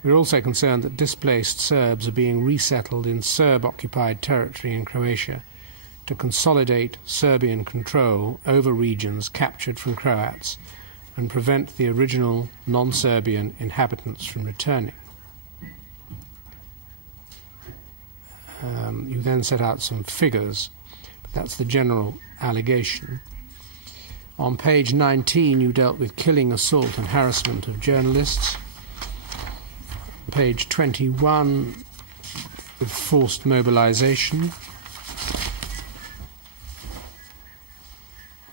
We are also concerned that displaced Serbs are being resettled in Serb-occupied territory in Croatia to consolidate Serbian control over regions captured from Croats and prevent the original non-Serbian inhabitants from returning. You then set out some figures, but that's the general allegation. On page 19 you dealt with killing, assault and harassment of journalists. Page 21 with forced mobilization.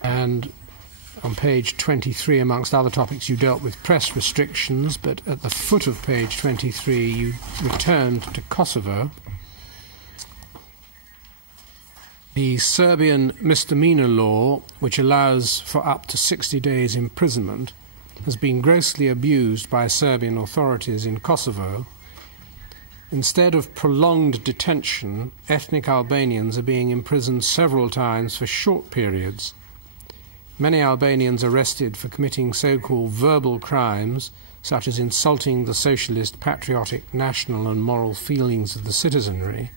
And on page 23, amongst other topics, you dealt with press restrictions, but at the foot of page 23 you returned to Kosovo. The Serbian misdemeanor law, which allows for up to 60 days imprisonment, has been grossly abused by Serbian authorities in Kosovo. Instead of prolonged detention, ethnic Albanians are being imprisoned several times for short periods. Many Albanians arrested for committing so-called verbal crimes, such as insulting the socialist, patriotic, national and moral feelings of the citizenry,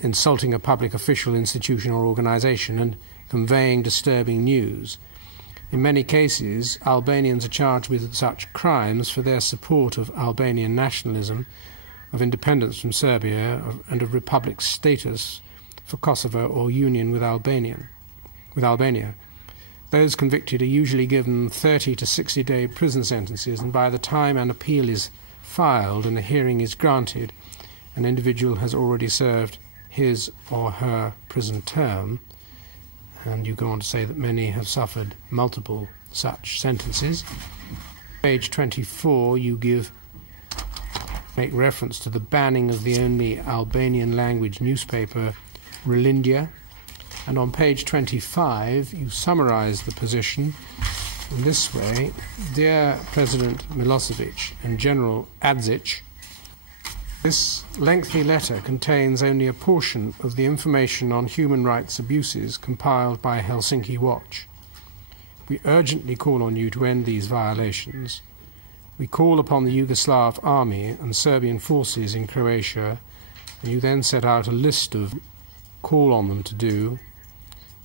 insulting a public official, institution or organisation, and conveying disturbing news. In many cases, Albanians are charged with such crimes for their support of Albanian nationalism, of independence from Serbia, and of republic status for Kosovo or union with Albania. Those convicted are usually given 30 to 60-day prison sentences, and by the time an appeal is filed and a hearing is granted, an individual has already served his or her prison term. And you go on to say that many have suffered multiple such sentences. Page 24, you make reference to the banning of the only Albanian language newspaper, Relindia. And on page 25, you summarize the position in this way: Dear President Milosevic and General Adzic, this lengthy letter contains only a portion of the information on human rights abuses compiled by Helsinki Watch. We urgently call on you to end these violations. We call upon the Yugoslav army and Serbian forces in Croatia, and you then set out a list of call on them to do: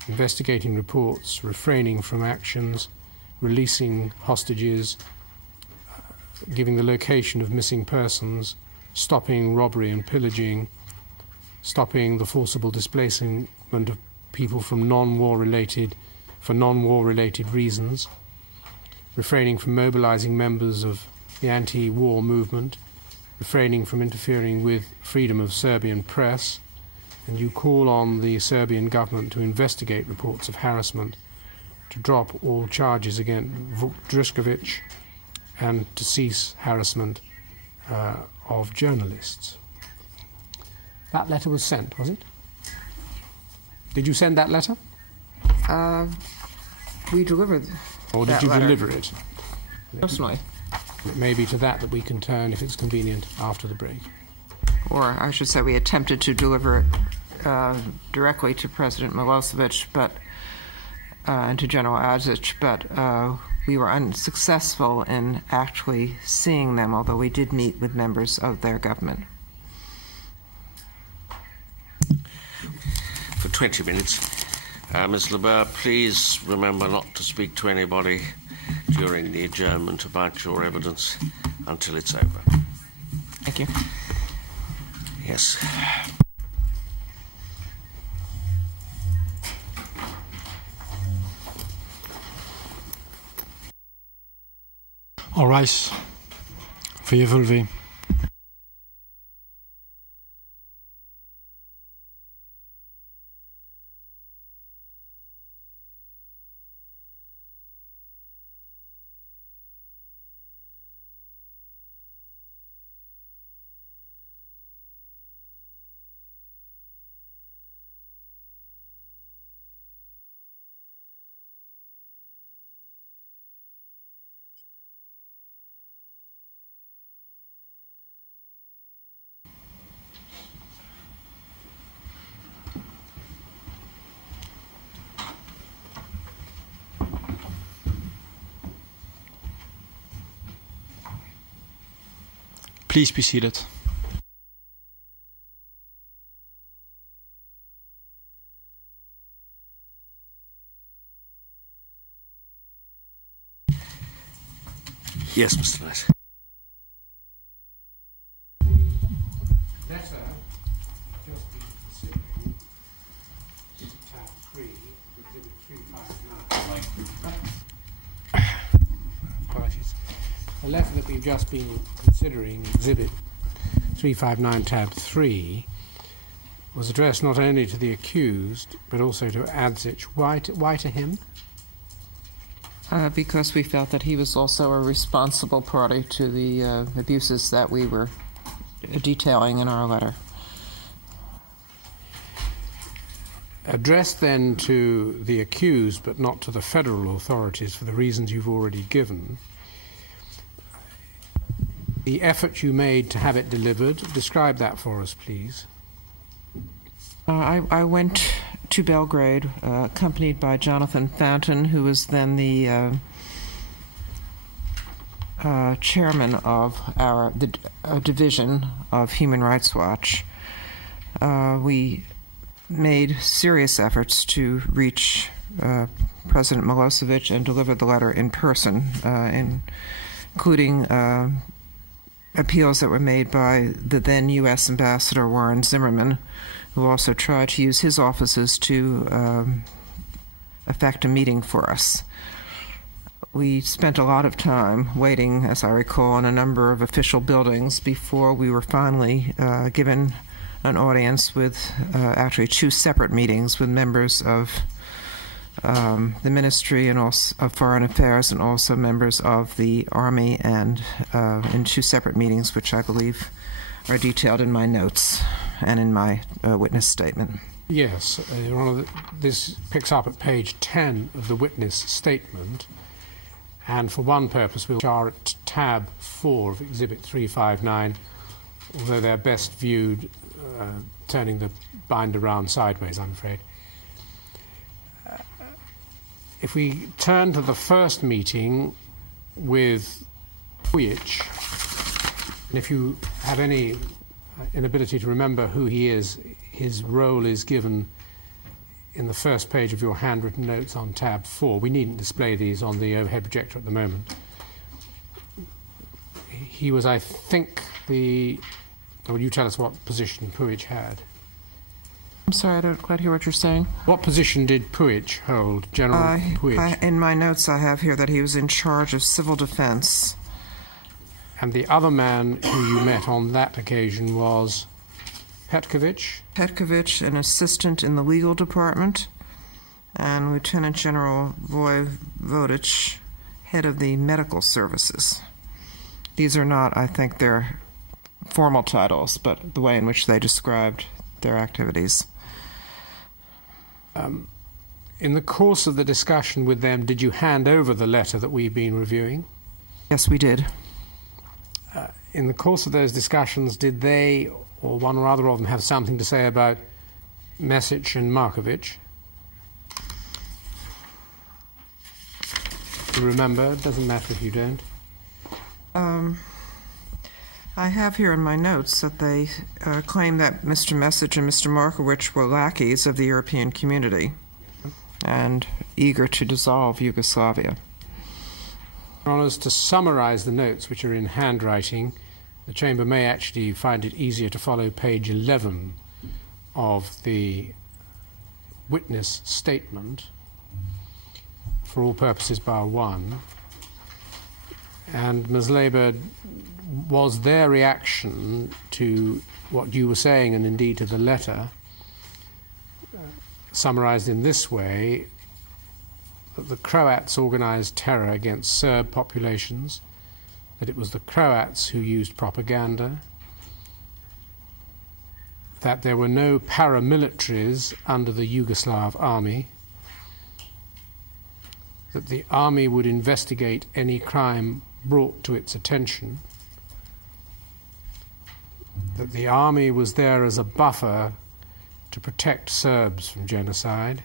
investigating reports, refraining from actions, releasing hostages, giving the location of missing persons, stopping robbery and pillaging, stopping the forcible displacement of people from non-war related reasons, refraining from mobilizing members of the anti-war movement, refraining from interfering with freedom of Serbian press, and you call on the Serbian government to investigate reports of harassment, to drop all charges against Vučićević, and to cease harassment of journalists. That letter was sent, was it? Did you send that letter? We delivered Or did you deliver it? Personally. It may be to that we can turn, if it's convenient, after the break. Or I should say we attempted to deliver it directly to President Milosevic and to General Adzic, but we were unsuccessful in actually seeing them, although we did meet with members of their government. For 20 minutes. Ms. LeBeau, please remember not to speak to anybody during the adjournment about your evidence until it's over. Thank you. Yes. All rise for your vulvae. Please be seated. Yes, Mr. Knight. Letter just been considering tab 3, exhibit 359. Apologies. The letter that we've just been considering, exhibit 359 tab 3, was addressed not only to the accused but also to Adzic. Why to him? Because we felt that he was also a responsible party to the abuses that we were detailing in our letter. Addressed then to the accused but not to the federal authorities for the reasons you've already given, the effort you made to have it delivered, describe that for us, please. I went to Belgrade, accompanied by Jonathan Fountain, who was then the chairman of the division of Human Rights Watch. We made serious efforts to reach President Milosevic and deliver the letter in person, including appeals that were made by the then U.S. Ambassador Warren Zimmerman, who also tried to use his offices to effect a meeting for us. We spent a lot of time waiting, as I recall, in a number of official buildings before we were finally given an audience with actually 2 separate meetings with members of the Ministry and also of Foreign Affairs and also members of the Army, and in 2 separate meetings, which I believe are detailed in my notes and in my witness statement. Yes, Your Honour, this picks up at page 10 of the witness statement, and for one purpose we'll are at tab 4 of Exhibit 359, although they're best viewed turning the binder round sideways, I'm afraid. If we turn to the first meeting with Vujic, and if you have any inability to remember who he is, his role is given in the first page of your handwritten notes on tab 4. We needn't display these on the overhead projector at the moment. He was, I think, will you tell us what position Vujic had? I'm sorry, I don't quite hear what you're saying. What position did Vujic hold, General Vujic? In my notes I have here that he was in charge of civil defense. And the other man who you met on that occasion was Petkovic? Petkovic, an assistant in the legal department, and Lieutenant General Vojvodic, head of the medical services. These are not, I think, their formal titles, but the way in which they described their activities. In the course of the discussion with them, did you hand over the letter that we've been reviewing? Yes, we did. In the course of those discussions, did they, or one or other of them, have something to say about Mesić and Marković? Do you remember? It doesn't matter if you don't. I have here in my notes that they claim that Mr. Mesić and Mr. Marković were lackeys of the European community and eager to dissolve Yugoslavia. Your Honours, to summarise the notes, which are in handwriting, the Chamber may actually find it easier to follow page 11 of the witness statement, for all purposes bar one. And Ms. Labour, was their reaction to what you were saying, and indeed to the letter, summarised in this way: that the Croats organised terror against Serb populations, that it was the Croats who used propaganda, that there were no paramilitaries under the Yugoslav army, that the army would investigate any crime brought to its attention, that the army was there as a buffer to protect Serbs from genocide,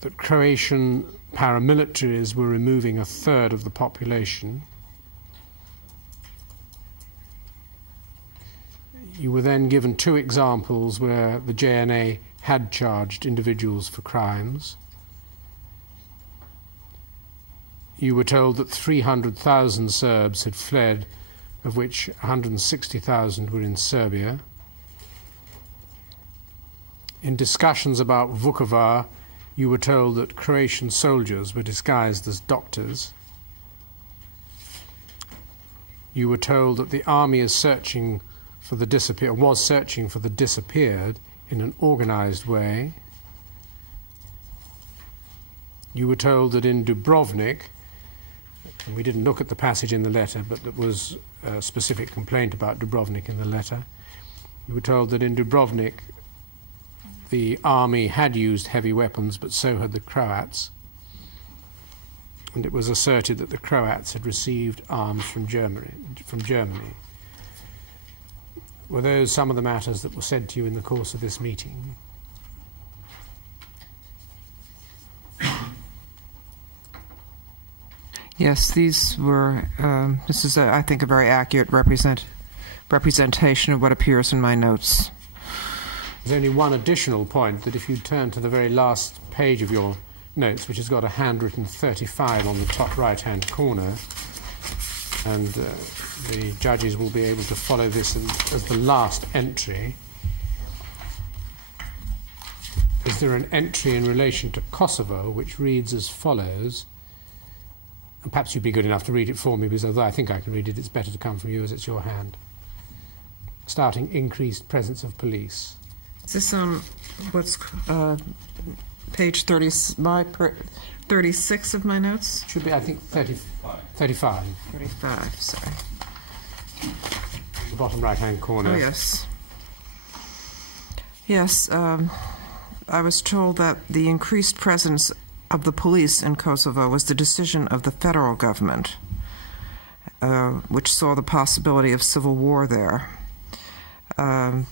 that Croatian paramilitaries were removing a third of the population. You were then given two examples where the JNA had charged individuals for crimes. You were told that 300,000 Serbs had fled, of which 160,000 were in Serbia. In discussions about Vukovar, you were told that Croatian soldiers were disguised as doctors. You were told that the army is searching for the was searching for the disappeared in an organised way. You were told that in Dubrovnik, and we didn't look at the passage in the letter, but there was a specific complaint about Dubrovnik in the letter. You were told that in Dubrovnik the army had used heavy weapons, but so had the Croats. And it was asserted that the Croats had received arms from Germany. Were those some of the matters that were said to you in the course of this meeting? Yes, these were, this is, I think, a very accurate representation of what appears in my notes. There's only one additional point, that if you turn to the very last page of your notes, which has got a handwritten 35 on the top right-hand corner, and the judges will be able to follow this as the last entry. Is there an entry in relation to Kosovo which reads as follows? And perhaps you'd be good enough to read it for me, because although I think I can read it, it's better to come from you as it's your hand. Starting, increased presence of police. Is this on what's page 36 of my notes? Should be, I think, 35. 35, sorry. The bottom right-hand corner. Oh, yes. Yes, I was told that the increased presence of the police in Kosovo was the decision of the federal government, which saw the possibility of civil war there. I'm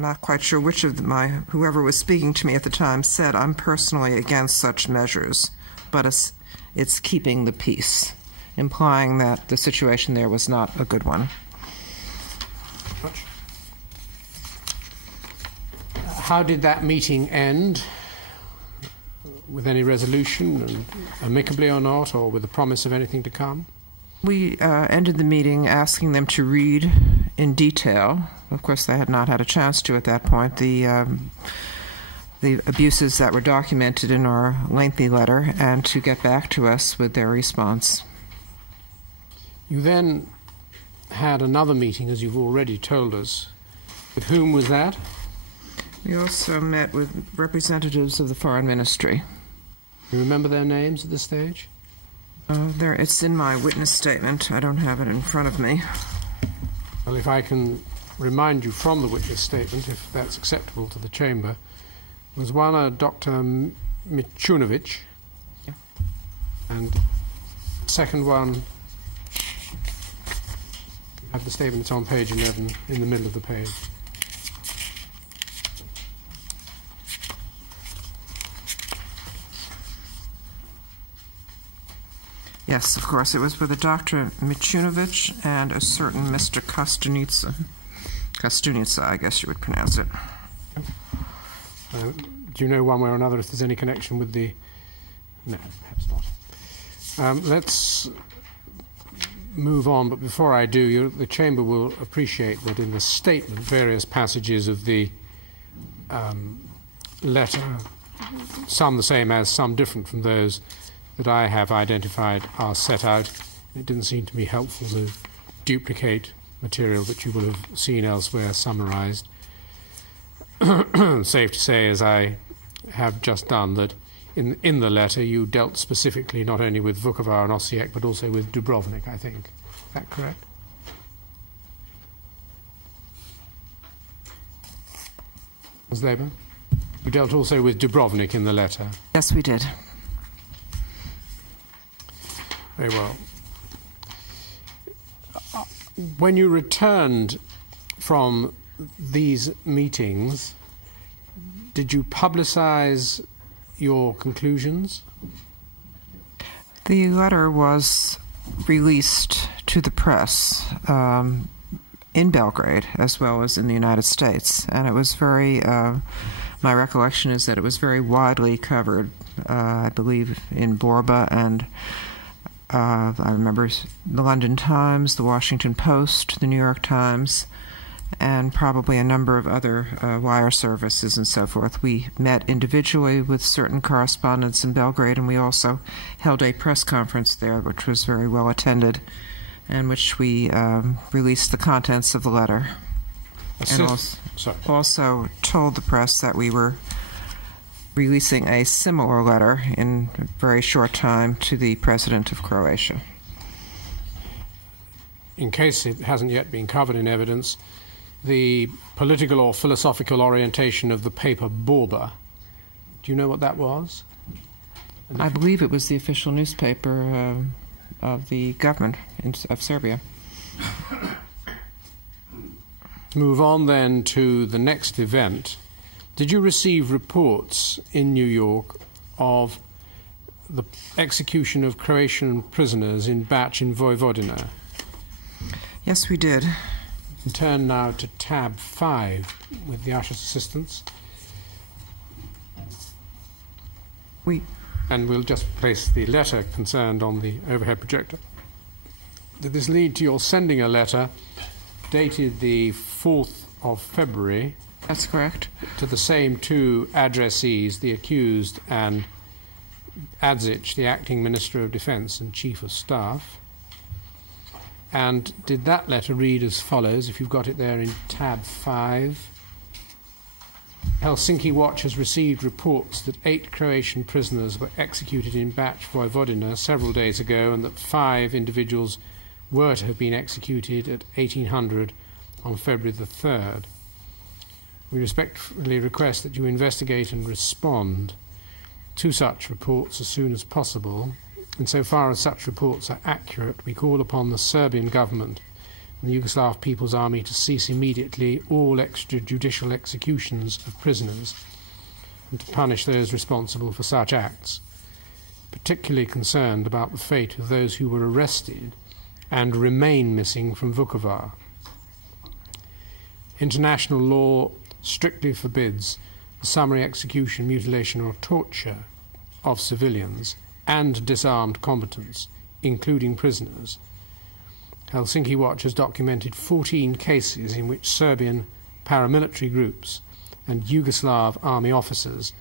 not quite sure which of whoever was speaking to me at the time said, I'm personally against such measures, but it's keeping the peace, implying that the situation there was not a good one. How did that meeting end? With any resolution, and amicably or not, or with the promise of anything to come? We ended the meeting asking them to read in detail. Of course, they had not had a chance to at that point. The abuses that were documented in our lengthy letter, and to get back to us with their response. You then had another meeting, as you've already told us. With whom was that? We also met with representatives of the Foreign Ministry. You remember their names at this stage? It's in my witness statement. I don't have it in front of me. Well, if I can remind you from the witness statement, if that's acceptable to the Chamber, was one Dr. Milosevic, yeah. And the second one, I have the statement, it's on page 11, in the middle of the page. Yes, of course, it was with a Dr. Milosevic and a certain Mr. Kostunica, I guess you would pronounce it. Do you know one way or another if there's any connection with the... No, perhaps not. Let's move on, but before I do, the Chamber will appreciate that in the statement, various passages of the letter, some the same as, some different from those that I have identified, are set out. It didn't seem to be helpful to duplicate material that you will have seen elsewhere summarized. Safe to say, as I have just done, that in the letter you dealt specifically not only with Vukovar and Osijek but also with Dubrovnik, I think. Is that correct? Ms. Labour? You dealt also with Dubrovnik in the letter? Yes, we did. Very well. When you returned from these meetings, did you publicize your conclusions? The letter was released to the press in Belgrade as well as in the United States, and it was very, my recollection is that it was very widely covered, I believe in Borba, and I remember the London Times, the Washington Post, the New York Times, and probably a number of other wire services and so forth. We met individually with certain correspondents in Belgrade, and we also held a press conference there, which was very well attended, in which we released the contents of the letter. And also told the press that we were releasing a similar letter in a very short time to the President of Croatia. In case it hasn't yet been covered in evidence, the political or philosophical orientation of the paper Borba, do you know what that was? I believe it was the official newspaper of the government of Serbia. Move on then to the next event. Did you receive reports in New York of the execution of Croatian prisoners in Bač in Vojvodina? Yes, we did. Turn now to tab 5 with the usher's assistance. And we'll just place the letter concerned on the overhead projector. Did this lead to your sending a letter dated the 4th of February? That's correct. To the same two addressees, the accused and Adzic, the acting Minister of Defence and Chief of Staff? And did that letter read as follows, if you've got it there in tab 5? Helsinki Watch has received reports that 8 Croatian prisoners were executed in Bač, Vojvodina several days ago, and that 5 individuals were to have been executed at 1800 on February the 3rd. We respectfully request that you investigate and respond to such reports as soon as possible. Insofar as such reports are accurate, we call upon the Serbian government and the Yugoslav People's Army to cease immediately all extrajudicial executions of prisoners and to punish those responsible for such acts, particularly concerned about the fate of those who were arrested and remain missing from Vukovar. International law strictly forbids the summary execution, mutilation or torture of civilians and disarmed combatants, including prisoners. Helsinki Watch has documented 14 cases in which Serbian paramilitary groups and Yugoslav army officers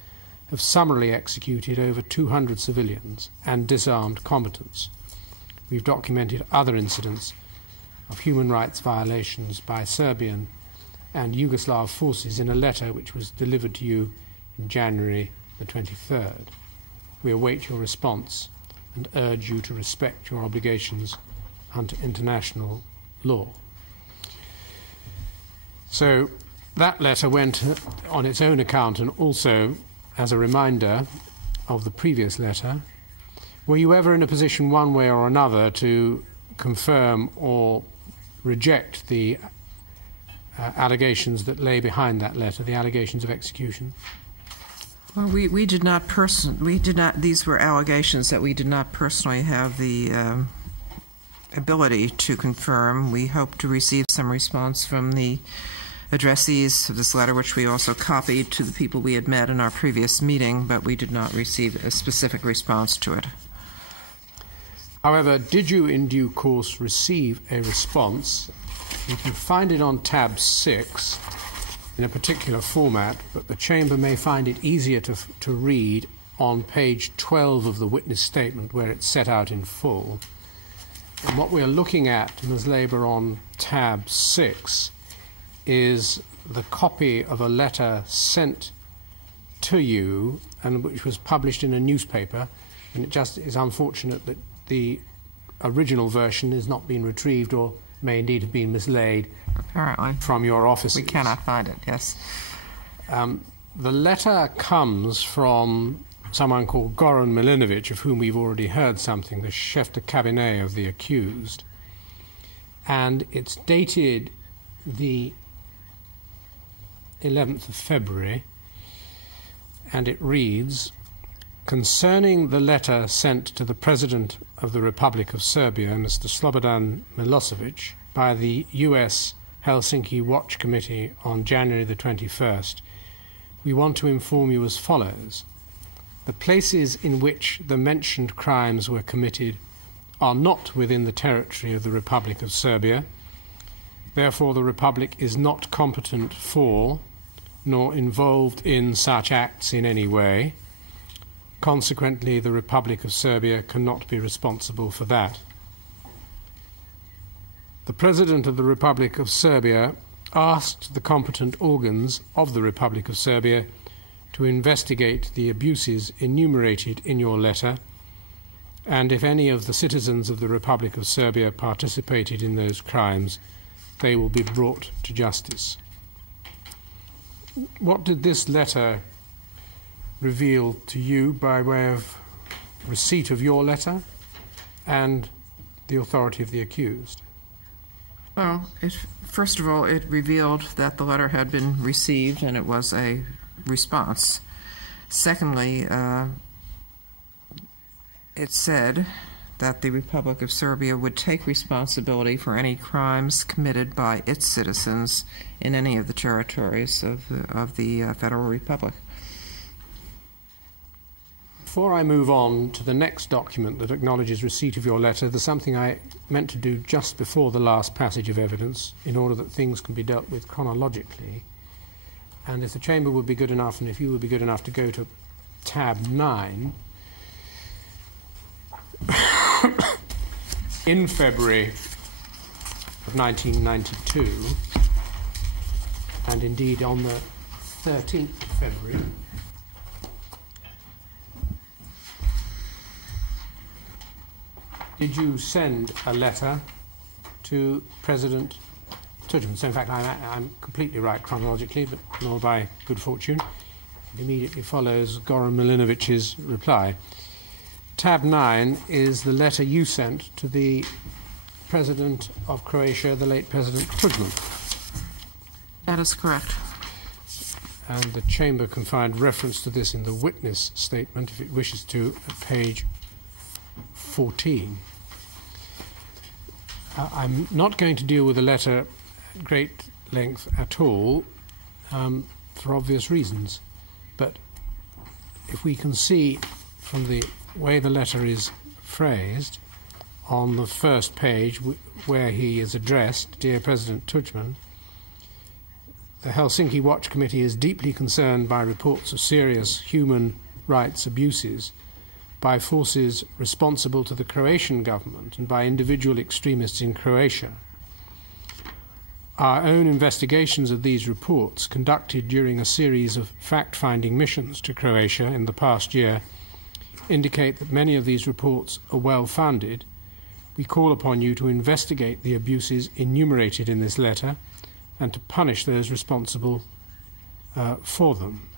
have summarily executed over 200 civilians and disarmed combatants. We've documented other incidents of human rights violations by Serbian and Yugoslav forces in a letter which was delivered to you in January the 23rd. We await your response and urge you to respect your obligations under international law. So that letter went on its own account and also as a reminder of the previous letter. Were you ever in a position one way or another to confirm or reject the allegations that lay behind that letter, the allegations of execution? Well, we did not these were allegations that we did not personally have the ability to confirm. We hope to receive some response from the addressees of this letter, which we also copied to the people we had met in our previous meeting, but we did not receive a specific response to it. However, did you in due course receive a response? You can find it on tab 6 in a particular format, but the Chamber may find it easier to read on page 12 of the witness statement, where it's set out in full. And what we're looking at, Ms. Labour, on tab 6 is the copy of a letter sent to you and which was published in a newspaper, and it just is unfortunate that the original version has not been retrieved or may indeed have been mislaid apparently from your offices. We cannot find it, yes. The letter comes from someone called Goran Milinovic, of whom we've already heard something, the chef de cabinet of the accused, and it's dated the 11th of February, and it reads, "Concerning the letter sent to the President of the Republic of Serbia, Mr. Slobodan Milošević, by the US Helsinki Watch Committee on January the 21st, we want to inform you as follows. The places in which the mentioned crimes were committed are not within the territory of the Republic of Serbia. Therefore, the Republic is not competent for, nor involved in such acts in any way. Consequently, the Republic of Serbia cannot be responsible for that. The President of the Republic of Serbia asked the competent organs of the Republic of Serbia to investigate the abuses enumerated in your letter, and if any of the citizens of the Republic of Serbia participated in those crimes, they will be brought to justice." What did this letter reveal to you by way of receipt of your letter and the authority of the accused? Well, first of all, it revealed that the letter had been received and it was a response. Secondly, it said that the Republic of Serbia would take responsibility for any crimes committed by its citizens in any of the territories of the Federal Republic. Before I move on to the next document that acknowledges receipt of your letter, there's something I meant to do just before the last passage of evidence in order that things can be dealt with chronologically. And if the Chamber would be good enough, and if you would be good enough to go to tab 9, in February of 1992, and indeed on the 13th of February, did you send a letter to President Tudjman? So in fact I'm completely right chronologically, but nor by good fortune. It immediately follows Goran Milinovic's reply. Tab 9 is the letter you sent to the President of Croatia, the late President Tudjman. That is correct. And the Chamber can find reference to this in the witness statement, if it wishes to, at page 14. I'm not going to deal with the letter at great length at all, for obvious reasons. But if we can see from the way the letter is phrased on the first page, where he is addressed, "Dear President Tudjman, the Helsinki Watch Committee is deeply concerned by reports of serious human rights abuses by forces responsible to the Croatian government and by individual extremists in Croatia. Our own investigations of these reports, conducted during a series of fact-finding missions to Croatia in the past year, indicate that many of these reports are well-founded. We call upon you to investigate the abuses enumerated in this letter and to punish those responsible for them.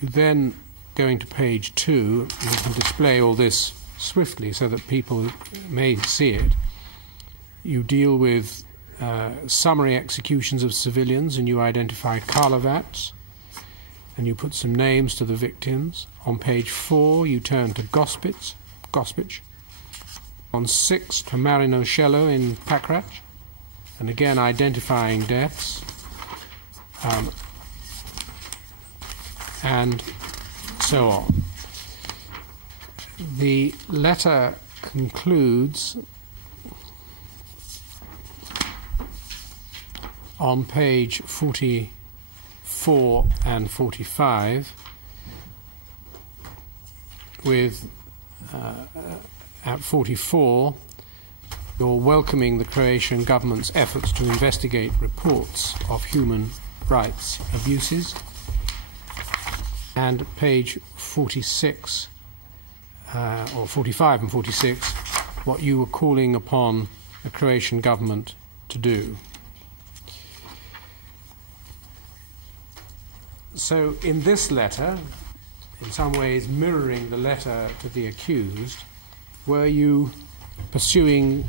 You then, going to page 2, you can display all this swiftly so that people may see it. You deal with summary executions of civilians, and you identify Karlovats, and you put some names to the victims. On page 4, you turn to Gospic. On 6, to Marinocello in Pakrac, and again identifying deaths. And so on. The letter concludes on page 44 and 45 with, at 44, you're welcoming the Croatian government's efforts to investigate reports of human rights abuses. And page 46, or 45 and 46, what you were calling upon the Croatian government to do. So in this letter, in some ways mirroring the letter to the accused, were you pursuing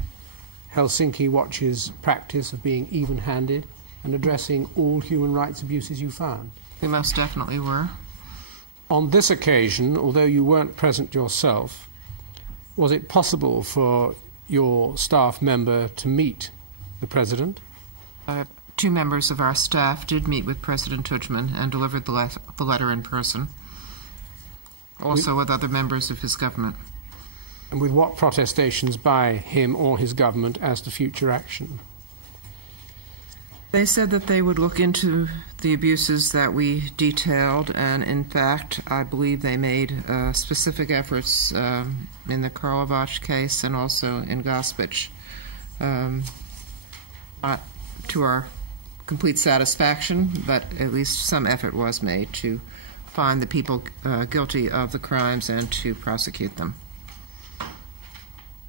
Helsinki Watch's practice of being even-handed and addressing all human rights abuses you found? We most definitely were. On this occasion, although you weren't present yourself, was it possible for your staff member to meet the President? 2 members of our staff did meet with President Tudjman and delivered the letter in person, also with other members of his government. And with what protestations by him or his government as to future action? They said that they would look into the abuses that we detailed, and in fact, I believe they made specific efforts in the Karlovac case and also in Gospic, not to our complete satisfaction, but at least some effort was made to find the people guilty of the crimes and to prosecute them.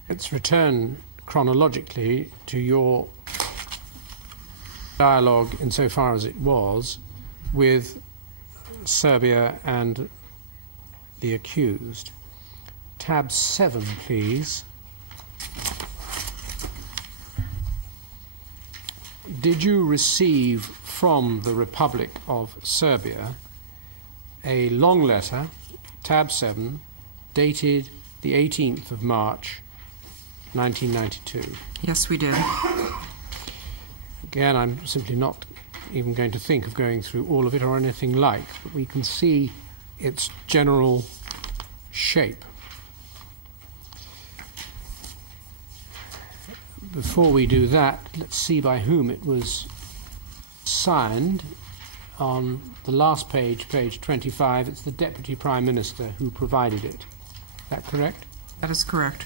Let's return chronologically to your dialogue, insofar as it was, with Serbia and the accused. Tab 7, please. Did you receive from the Republic of Serbia a long letter, tab 7, dated the 18th of March, 1992? Yes, we did. Again, I'm simply not even going to think of going through all of it or anything like, but we can see its general shape. Before we do that, let's see by whom it was signed. On the last page, page 25, it's the Deputy Prime Minister who provided it. Is that correct? That is correct.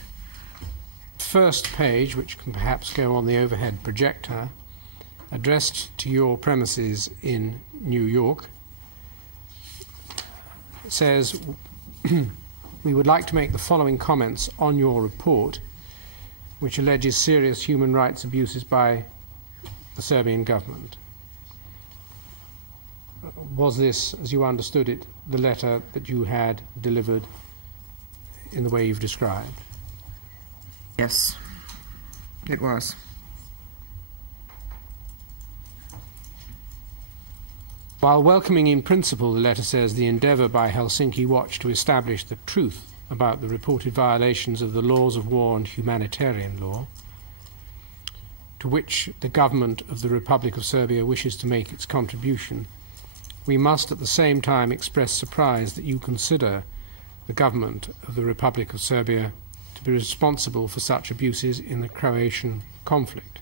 First page, which can perhaps go on the overhead projector, addressed to your premises in New York, says, we would like to make the following comments on your report, which alleges serious human rights abuses by the Serbian government. Was this, as you understood it, the letter that you had delivered in the way you've described? Yes, it was. While welcoming in principle, the letter says, the endeavour by Helsinki Watch to establish the truth about the reported violations of the laws of war and humanitarian law, to which the government of the Republic of Serbia wishes to make its contribution, we must at the same time express surprise that you consider the government of the Republic of Serbia to be responsible for such abuses in the Croatian conflict.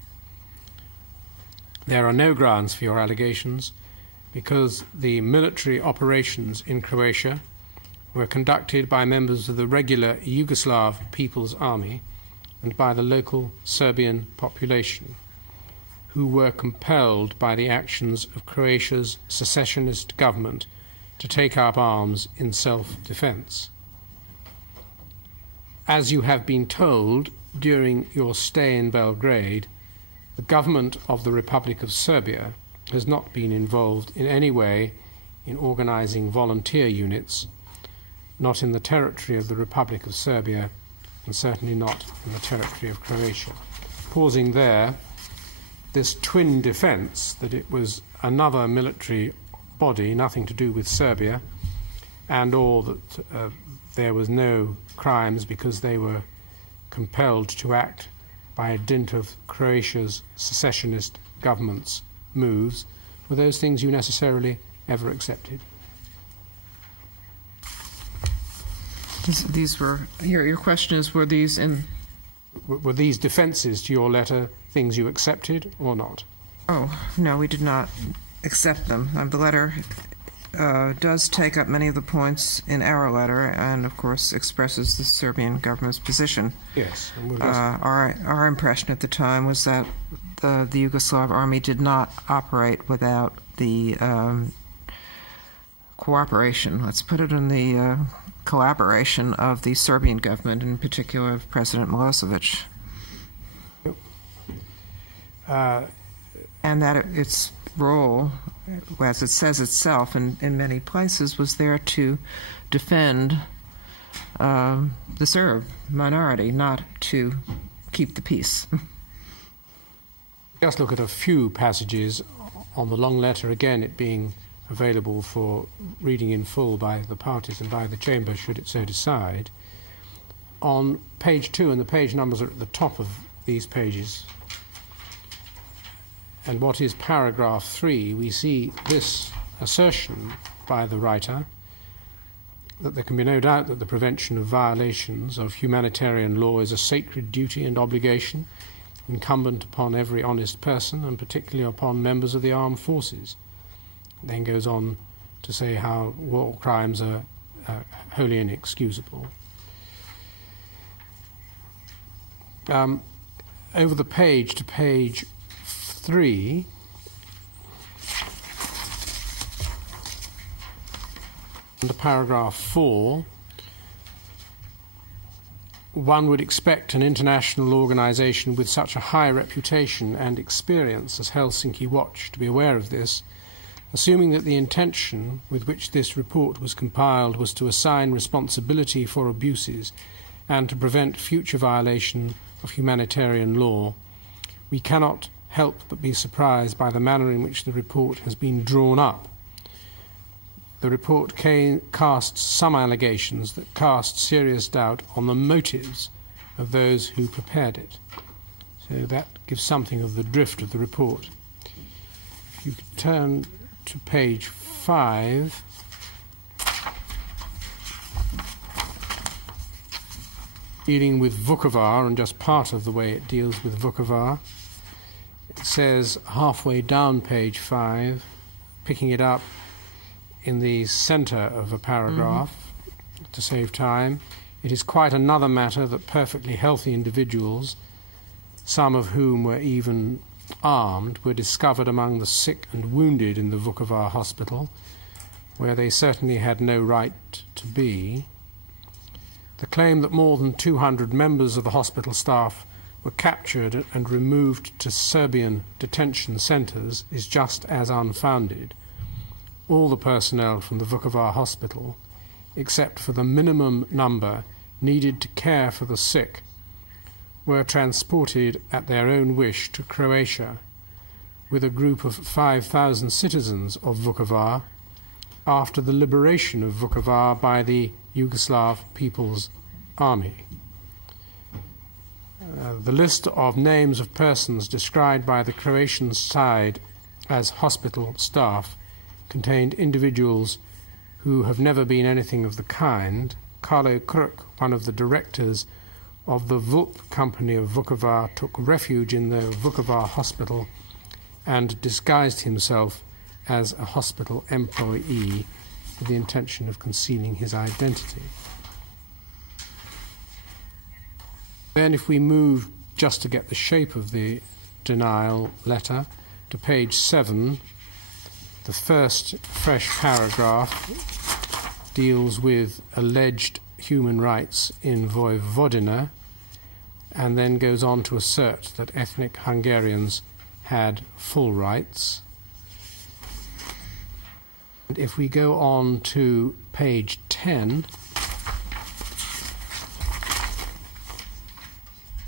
There are no grounds for your allegations, because the military operations in Croatia were conducted by members of the regular Yugoslav People's Army and by the local Serbian population, who were compelled by the actions of Croatia's secessionist government to take up arms in self-defense. As you have been told during your stay in Belgrade, The government of the Republic of Serbia has not been involved in any way in organizing volunteer units, not in the territory of the Republic of Serbia, and certainly not in the territory of Croatia. Pausing there, this twin defense that it was another military body, nothing to do with Serbia, and or that there was no crimes because they were compelled to act by dint of Croatia's secessionist government's moves, were those things you necessarily ever accepted? These were your question is, were these in? Were these defences to your letter things you accepted or not? Oh no, we did not accept them. The letter does take up many of the points in our letter, and of course expresses the Serbian government's position. Yes. Our impression at the time was that the Yugoslav army did not operate without the cooperation. Let's put it in the collaboration of the Serbian government, in particular of President Milosevic. And that its role, as it says itself in many places, was there to defend the Serb minority, not to keep the peace. Just look at a few passages on the long letter, again it being available for reading in full by the parties and by the Chamber, should it so decide. On page 2, and the page numbers are at the top of these pages, and what is paragraph 3, we see this assertion by the writer that there can be no doubt that the prevention of violations of humanitarian law is a sacred duty and obligation incumbent upon every honest person, and particularly upon members of the armed forces. Then goes on to say how war crimes are wholly inexcusable. Over the page to page 3, under paragraph 4, one would expect an international organisation with such a high reputation and experience as Helsinki Watch to be aware of this, assuming that the intention with which this report was compiled was to assign responsibility for abuses and to prevent future violation of humanitarian law. We cannot help but be surprised by the manner in which the report has been drawn up. The report casts some allegations that cast serious doubt on the motives of those who prepared it. So that gives something of the drift of the report. If you could turn to page 5. Dealing with Vukovar, and just part of the way it deals with Vukovar. It says halfway down page 5, picking it up in the centre of a paragraph, to save time, it is quite another matter that perfectly healthy individuals, some of whom were even armed, were discovered among the sick and wounded in the Vukovar hospital, where they certainly had no right to be. The claim that more than 200 members of the hospital staff were captured and removed to Serbian detention centres is just as unfounded. All the personnel from the Vukovar hospital, except for the minimum number needed to care for the sick, were transported at their own wish to Croatia with a group of 5,000 citizens of Vukovar after the liberation of Vukovar by the Yugoslav People's Army. The list of names of persons described by the Croatian side as hospital staff contained individuals who have never been anything of the kind. Karlo Kruk, one of the directors of the Vulp company of Vukovar, took refuge in the Vukovar hospital and disguised himself as a hospital employee with the intention of concealing his identity. Then if we move, just to get the shape of the denial letter, to page 7, the first fresh paragraph deals with alleged human rights in Vojvodina, and then goes on to assert that ethnic Hungarians had full rights. And if we go on to page 10,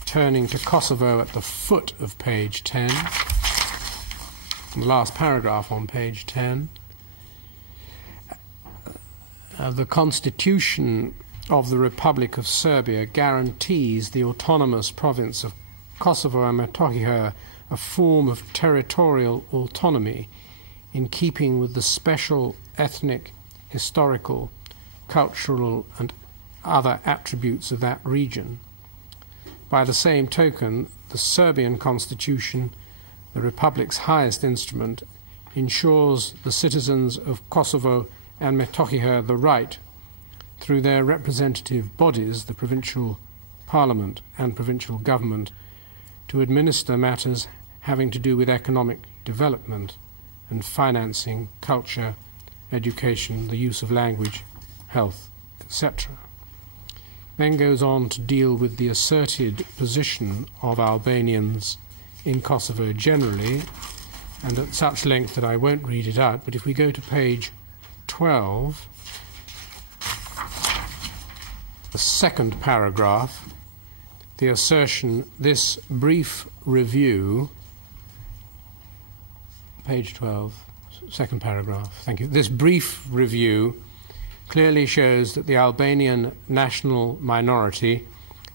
turning to Kosovo at the foot of page 10, the last paragraph on page 10, the Constitution of the Republic of Serbia guarantees the autonomous province of Kosovo and Metohija a form of territorial autonomy in keeping with the special ethnic, historical, cultural and other attributes of that region. By the same token, the Serbian constitution, the Republic's highest instrument, ensures the citizens of Kosovo and Metohija the right, through their representative bodies, the provincial parliament and provincial government, to administer matters having to do with economic development and financing, culture, education, the use of language, health, etc. Then goes on to deal with the asserted position of Albanians in Kosovo generally, and at such length that I won't read it out, but if we go to page 12, the second paragraph, the assertion, this brief review, page 12, second paragraph, thank you. This brief review clearly shows that the Albanian national minority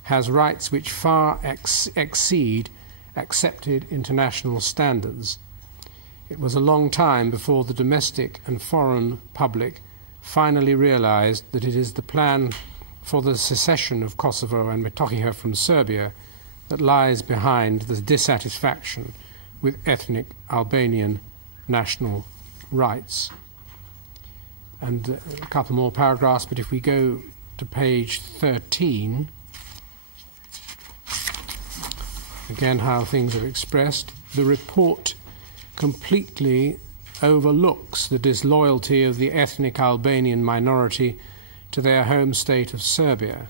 has rights which far exceed accepted international standards. It was a long time before the domestic and foreign public finally realized that it is the plan for the secession of Kosovo and Metohija from Serbia that lies behind the dissatisfaction with ethnic Albanian national rights. And a couple more paragraphs, but if we go to page 13, again how things are expressed, the report completely overlooks the disloyalty of the ethnic Albanian minority to their home state of Serbia.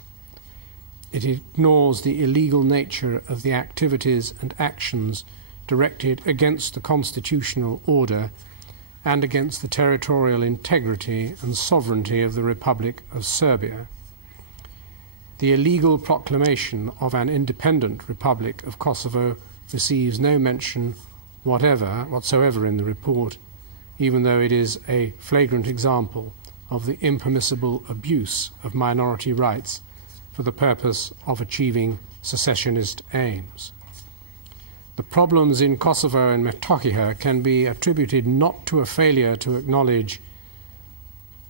It ignores the illegal nature of the activities and actions directed against the constitutional order and against the territorial integrity and sovereignty of the Republic of Serbia. The illegal proclamation of an independent Republic of Kosovo receives no mention whatsoever in the report, even though it is a flagrant example of the impermissible abuse of minority rights for the purpose of achieving secessionist aims. The problems in Kosovo and Metohija can be attributed not to a failure to acknowledge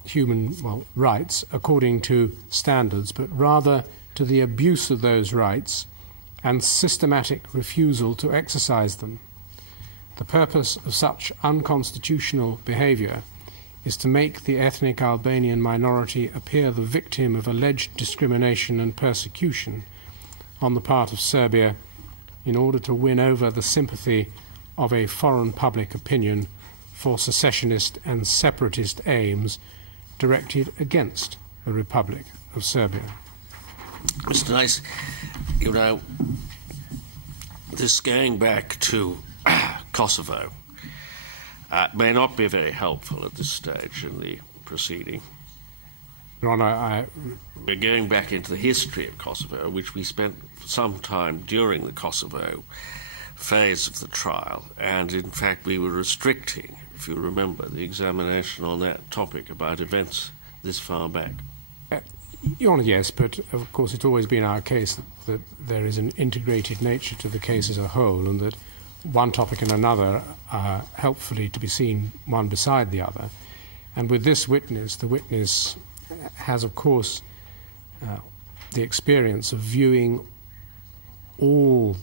human rights according to standards, but rather to the abuse of those rights and systematic refusal to exercise them. The purpose of such unconstitutional behaviour is to make the ethnic Albanian minority appear the victim of alleged discrimination and persecution on the part of Serbia in order to win over the sympathy of a foreign public opinion for secessionist and separatist aims directed against the Republic of Serbia. Mr. Nice, you know, this going back to Kosovo may not be very helpful at this stage in the proceeding. Your Honour, we're going back into the history of Kosovo, which we spent some time during the Kosovo phase of the trial, and in fact we were restricting, if you remember, the examination on that topic about events this far back. Your Honour, yes, but of course it's always been our case that there is an integrated nature to the case as a whole, and that one topic and another are helpfully to be seen one beside the other. And with this witness, the witness has, of course, the experience of viewing all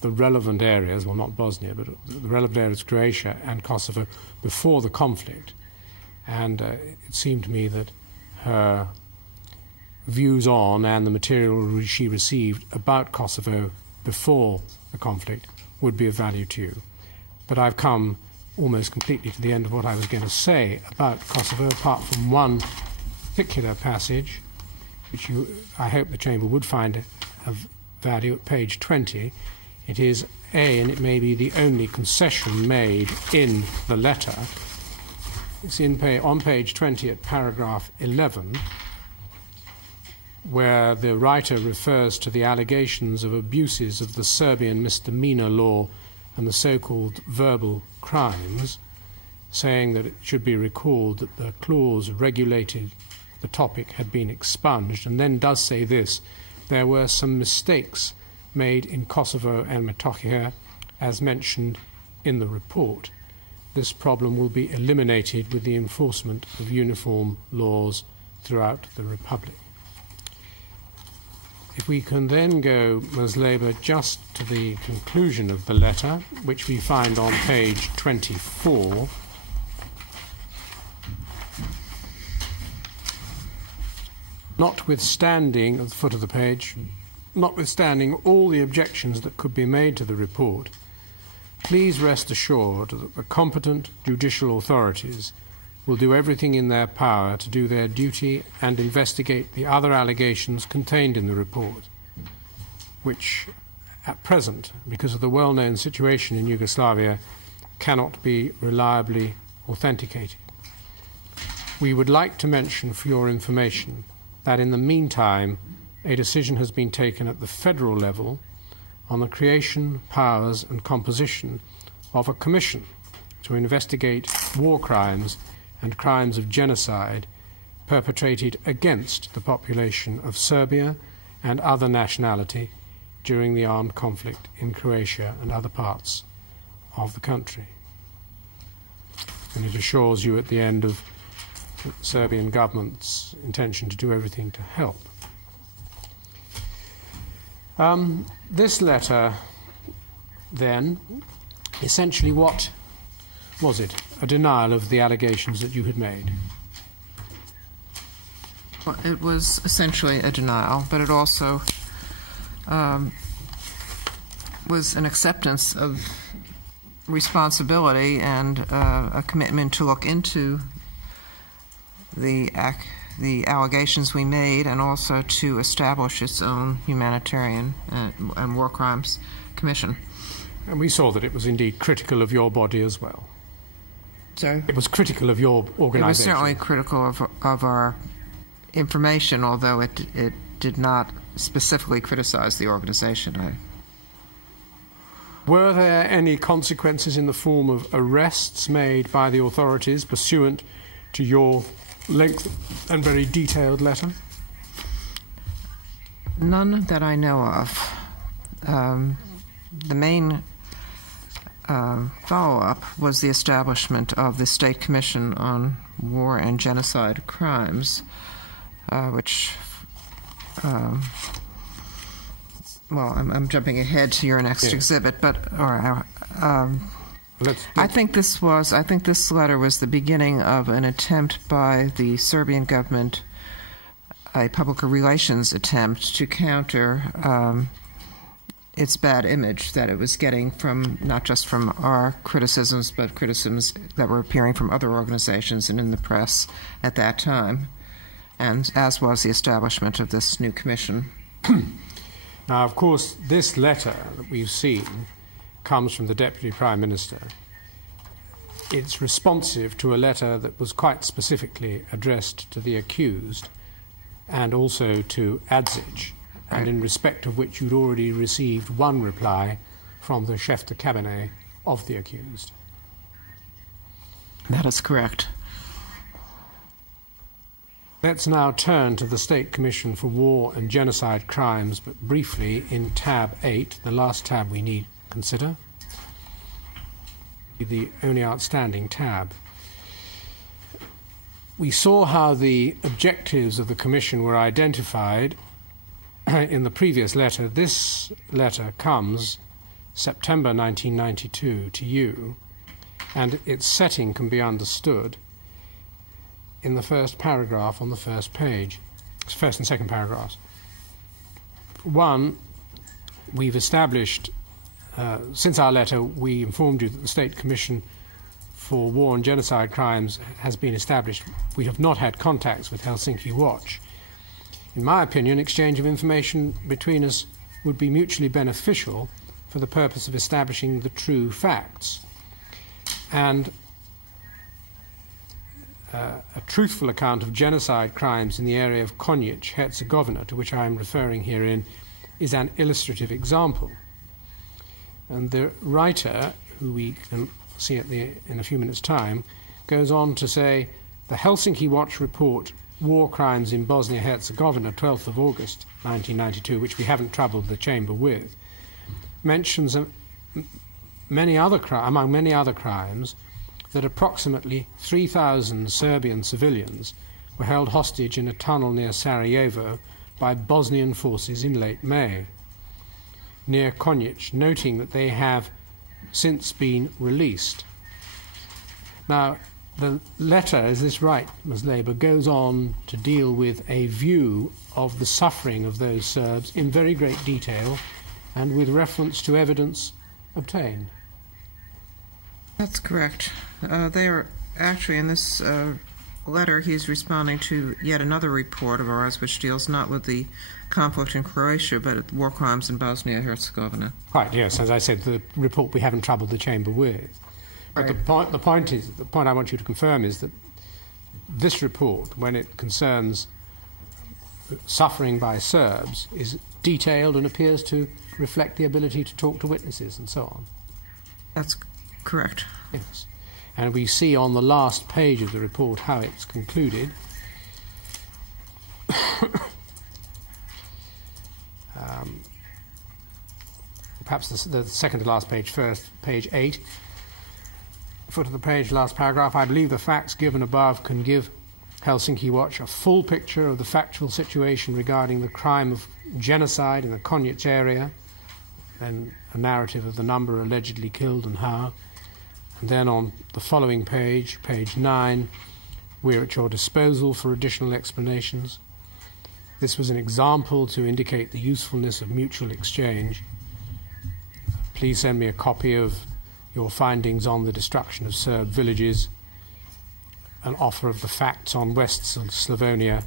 the relevant areas, well, not Bosnia, but the relevant areas of Croatia and Kosovo before the conflict. And it seemed to me that her views on and the material she received about Kosovo before the conflict would be of value to you. But I've come almost completely to the end of what I was going to say about Kosovo, apart from one particular passage, which I hope the Chamber would find value at page 20. It is and it may be the only concession made in the letter. It's on page 20 at paragraph 11, where the writer refers to the allegations of abuses of the Serbian misdemeanor law and the so-called verbal crimes, saying that it should be recalled that the clause regulated the topic had been expunged, and then does say this: there were some mistakes made in Kosovo and Metohija, as mentioned in the report. This problem will be eliminated with the enforcement of uniform laws throughout the Republic. If we can then go, Ms. Labour, just to the conclusion of the letter, which we find on page 24. Notwithstanding, at the foot of the page, notwithstanding all the objections that could be made to the report, please rest assured that the competent judicial authorities will do everything in their power to do their duty and investigate the other allegations contained in the report, which at present, because of the well-known situation in Yugoslavia, cannot be reliably authenticated. We would like to mention for your information that in the meantime a decision has been taken at the federal level on the creation, powers and composition of a commission to investigate war crimes and crimes of genocide perpetrated against the population of Serbia and other nationality during the armed conflict in Croatia and other parts of the country. And it assures you at the end of the Serbian government's intention to do everything to help. This letter, then, essentially what was it? A denial of the allegations that you had made? Well, it was essentially a denial, but it also was an acceptance of responsibility and a commitment to look into the allegations we made and also to establish its own humanitarian and war crimes commission. And we saw that it was indeed critical of your body as well. Sorry? It was critical of your organisation. It was certainly critical of our information, although it did not specifically criticize the organization. Were there any consequences in the form of arrests made by the authorities pursuant to your length and very detailed letter? None that I know of. The main follow-up was the establishment of the State Commission on War and Genocide Crimes, which, well, I'm jumping ahead to your next exhibit, but I think this letter was the beginning of an attempt by the Serbian government, a public relations attempt to counter its bad image that it was getting from not just from our criticisms, but criticisms that were appearing from other organizations and in the press at that time, and as was the establishment of this new commission. Now, of course, this letter that we've seen comes from the Deputy Prime Minister. It's responsive to a letter that was quite specifically addressed to the accused and also to Adzic, and in respect of which you'd already received one reply from the chef de cabinet of the accused. That is correct. Let's now turn to the State Commission for War and Genocide Crimes, but briefly in tab 8, the last tab we need to consider, the only outstanding tab. We saw how the objectives of the Commission were identified in the previous letter. This letter comes September 1992 to you, and its setting can be understood in the first paragraph on the first page, first and second paragraphs. One, we've established, since our letter, we informed you that the State Commission for War and Genocide Crimes has been established. We have not had contacts with Helsinki Watch. In my opinion, exchange of information between us would be mutually beneficial for the purpose of establishing the true facts. And a truthful account of genocide crimes in the area of Konjic, Herzegovina, to which I am referring herein, is an illustrative example. And the writer, who we can see in a few minutes' time, goes on to say, the Helsinki Watch report, War Crimes in Bosnia-Herzegovina, 12th of August 1992, which we haven't troubled the Chamber with, mentions among many other crimes that approximately 3,000 Serbian civilians were held hostage in a tunnel near Sarajevo by Bosnian forces in late May, near Konjic, noting that they have since been released. Now, the letter, is this right, Ms. Labour, goes on to deal with a view of the suffering of those Serbs in very great detail and with reference to evidence obtained. That's correct. They are actually, in this letter, he's responding to yet another report of ours which deals not with the conflict in Croatia but war crimes in Bosnia-Herzegovina. Right, yes, as I said, the report we haven't troubled the Chamber with. But right. the point I want you to confirm is that this report, when it concerns suffering by Serbs, is detailed and appears to reflect the ability to talk to witnesses and so on. That's correct. Yes. And we see on the last page of the report how it's concluded. Perhaps the second to last page first, page 8. Foot of the page, last paragraph. I believe the facts given above can give Helsinki Watch a full picture of the factual situation regarding the crime of genocide in the Konjic area, and a narrative of the number allegedly killed and how. And then on the following page, page 9, we're at your disposal for additional explanations. This was an example to indicate the usefulness of mutual exchange. Please send me a copy of your findings on the destruction of Serb villages, an offer of the facts on West Slavonia,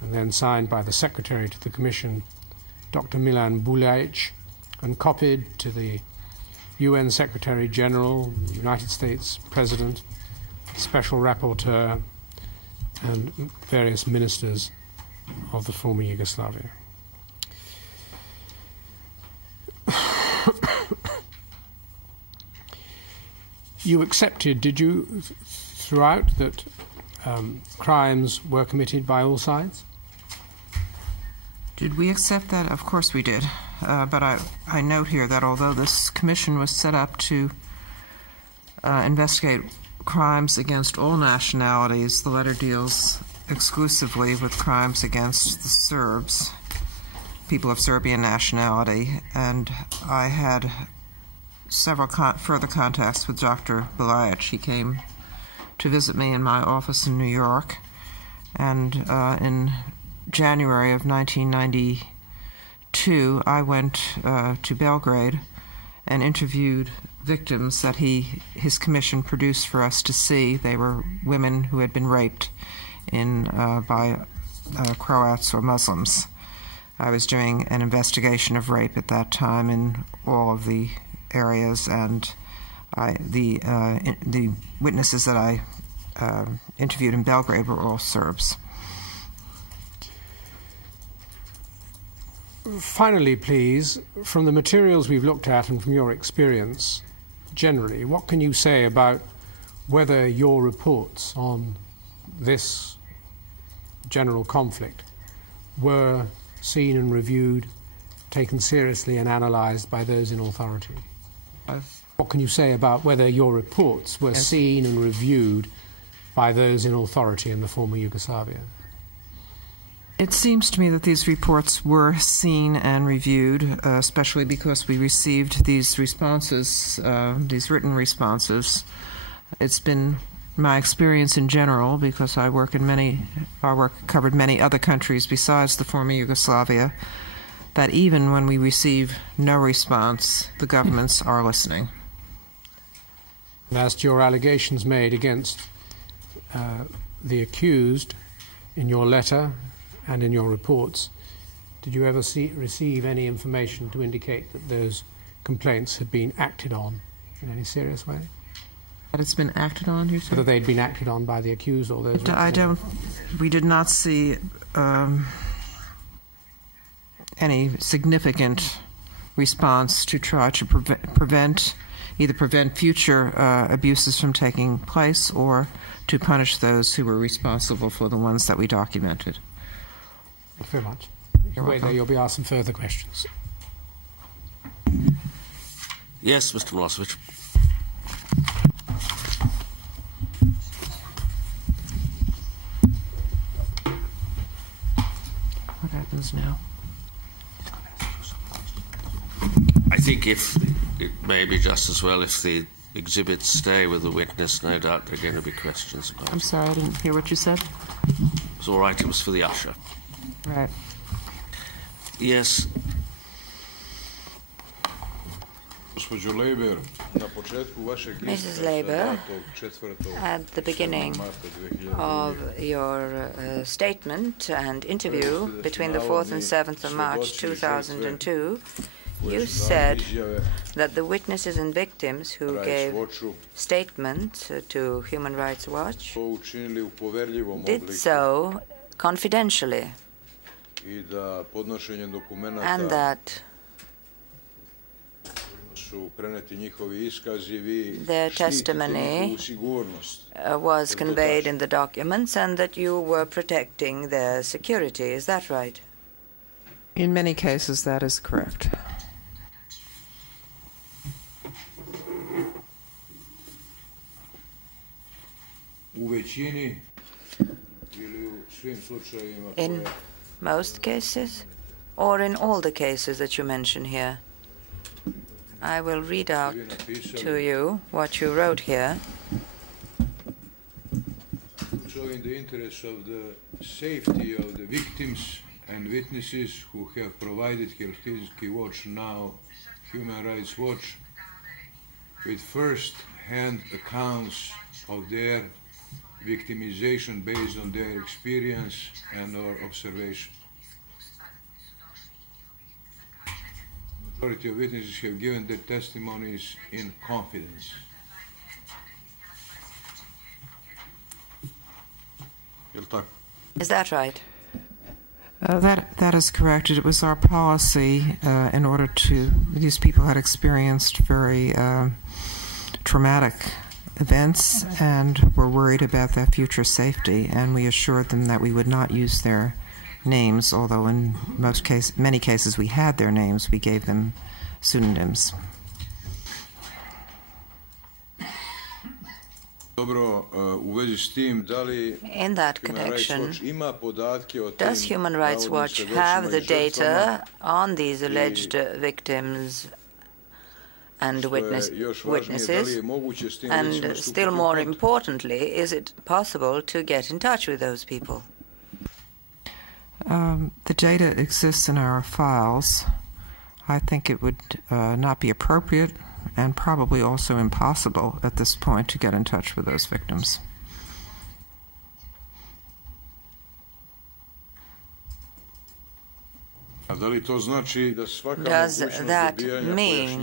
and then signed by the Secretary to the Commission, Dr. Milan Buljic, and copied to the UN Secretary General, United States President, Special Rapporteur, and various ministers of the former Yugoslavia. You accepted, did you, throughout, that crimes were committed by all sides? Did we accept that? Of course we did. But I note here that although this commission was set up to investigate crimes against all nationalities, the letter deals exclusively with crimes against the Serbs, people of Serbian nationality, and I had several further contacts with Dr. Buljic. He came to visit me in my office in New York, and in January of 1992, I went to Belgrade and interviewed victims that his commission produced for us to see. They were women who had been raped by Croats or Muslims. I was doing an investigation of rape at that time in all of the areas, and the witnesses that I interviewed in Belgrade were all Serbs. Finally, please, from the materials we've looked at and from your experience generally, what can you say about whether your reports on this general conflict were seen and reviewed, taken seriously and analysed by those in authority? What can you say about whether your reports were seen and reviewed by those in authority in the former Yugoslavia? It seems to me that these reports were seen and reviewed, especially because we received these responses, these written responses. It's been my experience in general, because our work covered many other countries besides the former Yugoslavia, that even when we receive no response, the governments are listening. And as to your allegations made against the accused in your letter and in your reports, Did you ever receive any information to indicate that those complaints had been acted on in any serious way? That it's been acted on, you said? Whether they'd been acted on by the accused or those... We did not see any significant response to try to prevent future abuses from taking place or to punish those who were responsible for the ones that we documented. Thank you very much. Wait there, you'll be asked some further questions. Yes, Mr. Milosevic. What happens now? I think it may be just as well if the exhibits stay with the witness. No doubt there are going to be questions about it. I'm sorry, I didn't hear what you said. It's all right, it was for the usher. Right. Yes. Mrs. Leiber, at the beginning of your statement and interview between the 4th and 7th of March 2002, you said that the witnesses and victims who gave statements to Human Rights Watch did so confidentially, and that their testimony was conveyed in the documents and that you were protecting their security. Is that right? In many cases, that is correct. In most cases, or in all the cases that you mention here? I will read out to you what you wrote here. So in the interest of the safety of the victims and witnesses who have provided Helsinki Watch, now Human Rights Watch, with first-hand accounts of their victimization based on their experience and or observation. The majority of witnesses have given their testimonies in confidence. Is that right? That is correct. It was our policy in order to... These people had experienced very traumatic events and were worried about their future safety, and we assured them that we would not use their names, although in many cases we had their names. We gave them pseudonyms. In that connection, does Human Rights Watch have the data on these alleged victims and witnesses? And still more importantly, is it possible to get in touch with those people? The data exists in our files. I think it would not be appropriate and probably also impossible at this point to get in touch with those victims. Does that mean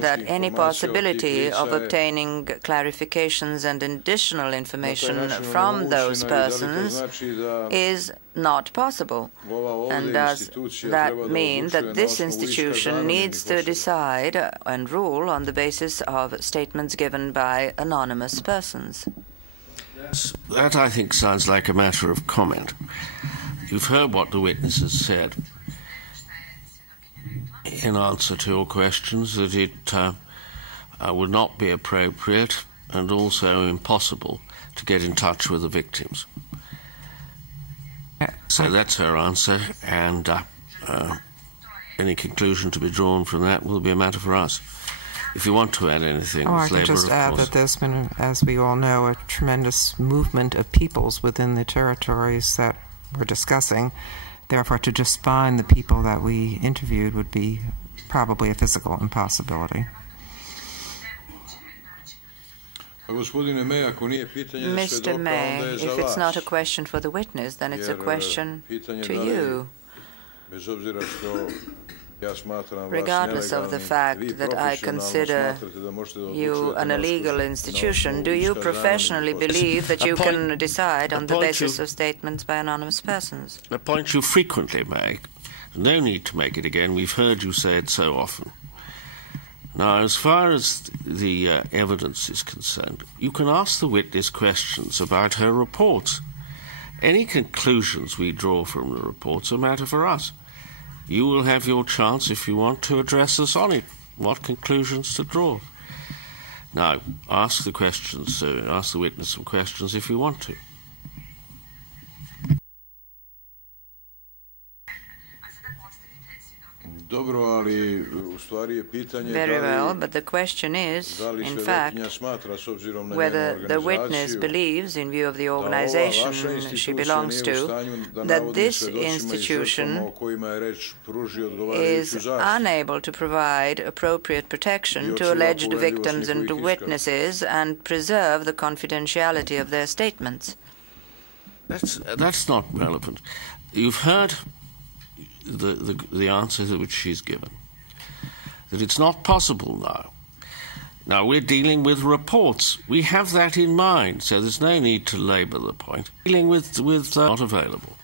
that any possibility of obtaining clarifications and additional information from those persons is not possible? And does that mean that this institution needs to decide and rule on the basis of statements given by anonymous persons? That, I think, sounds like a matter of comment. You've heard what the witnesses said in answer to your questions, that it would not be appropriate and also impossible to get in touch with the victims. So that's her answer, and any conclusion to be drawn from that will be a matter for us. If you want to add anything, I can just add that there's been, as we all know, a tremendous movement of peoples within the territories that we're discussing. Therefore, to just find the people that we interviewed would be probably a physical impossibility. Mr. May, if it's not a question for the witness, then it's a question to you. Regardless of the fact that I consider you an illegal institution, do you professionally believe that you can decide on the basis of statements by anonymous persons? A point you frequently make. No need to make it again. We've heard you say it so often. Now, as far as the evidence is concerned, you can ask the witness questions about her reports. Any conclusions we draw from the reports are a matter for us. You will have your chance, if you want, to address us on it, what conclusions to draw. Now, ask the questions, ask the witness some questions if you want to. Very well, but the question is, in fact, whether the witness believes, in view of the organization she belongs to, that this institution is unable to provide appropriate protection to alleged victims and to witnesses and preserve the confidentiality of their statements. That's not relevant. You've heard the answer to which she's given, that it's not possible now. Now, we're dealing with reports. We have that in mind, so there's no need to labour the point. Dealing with not available.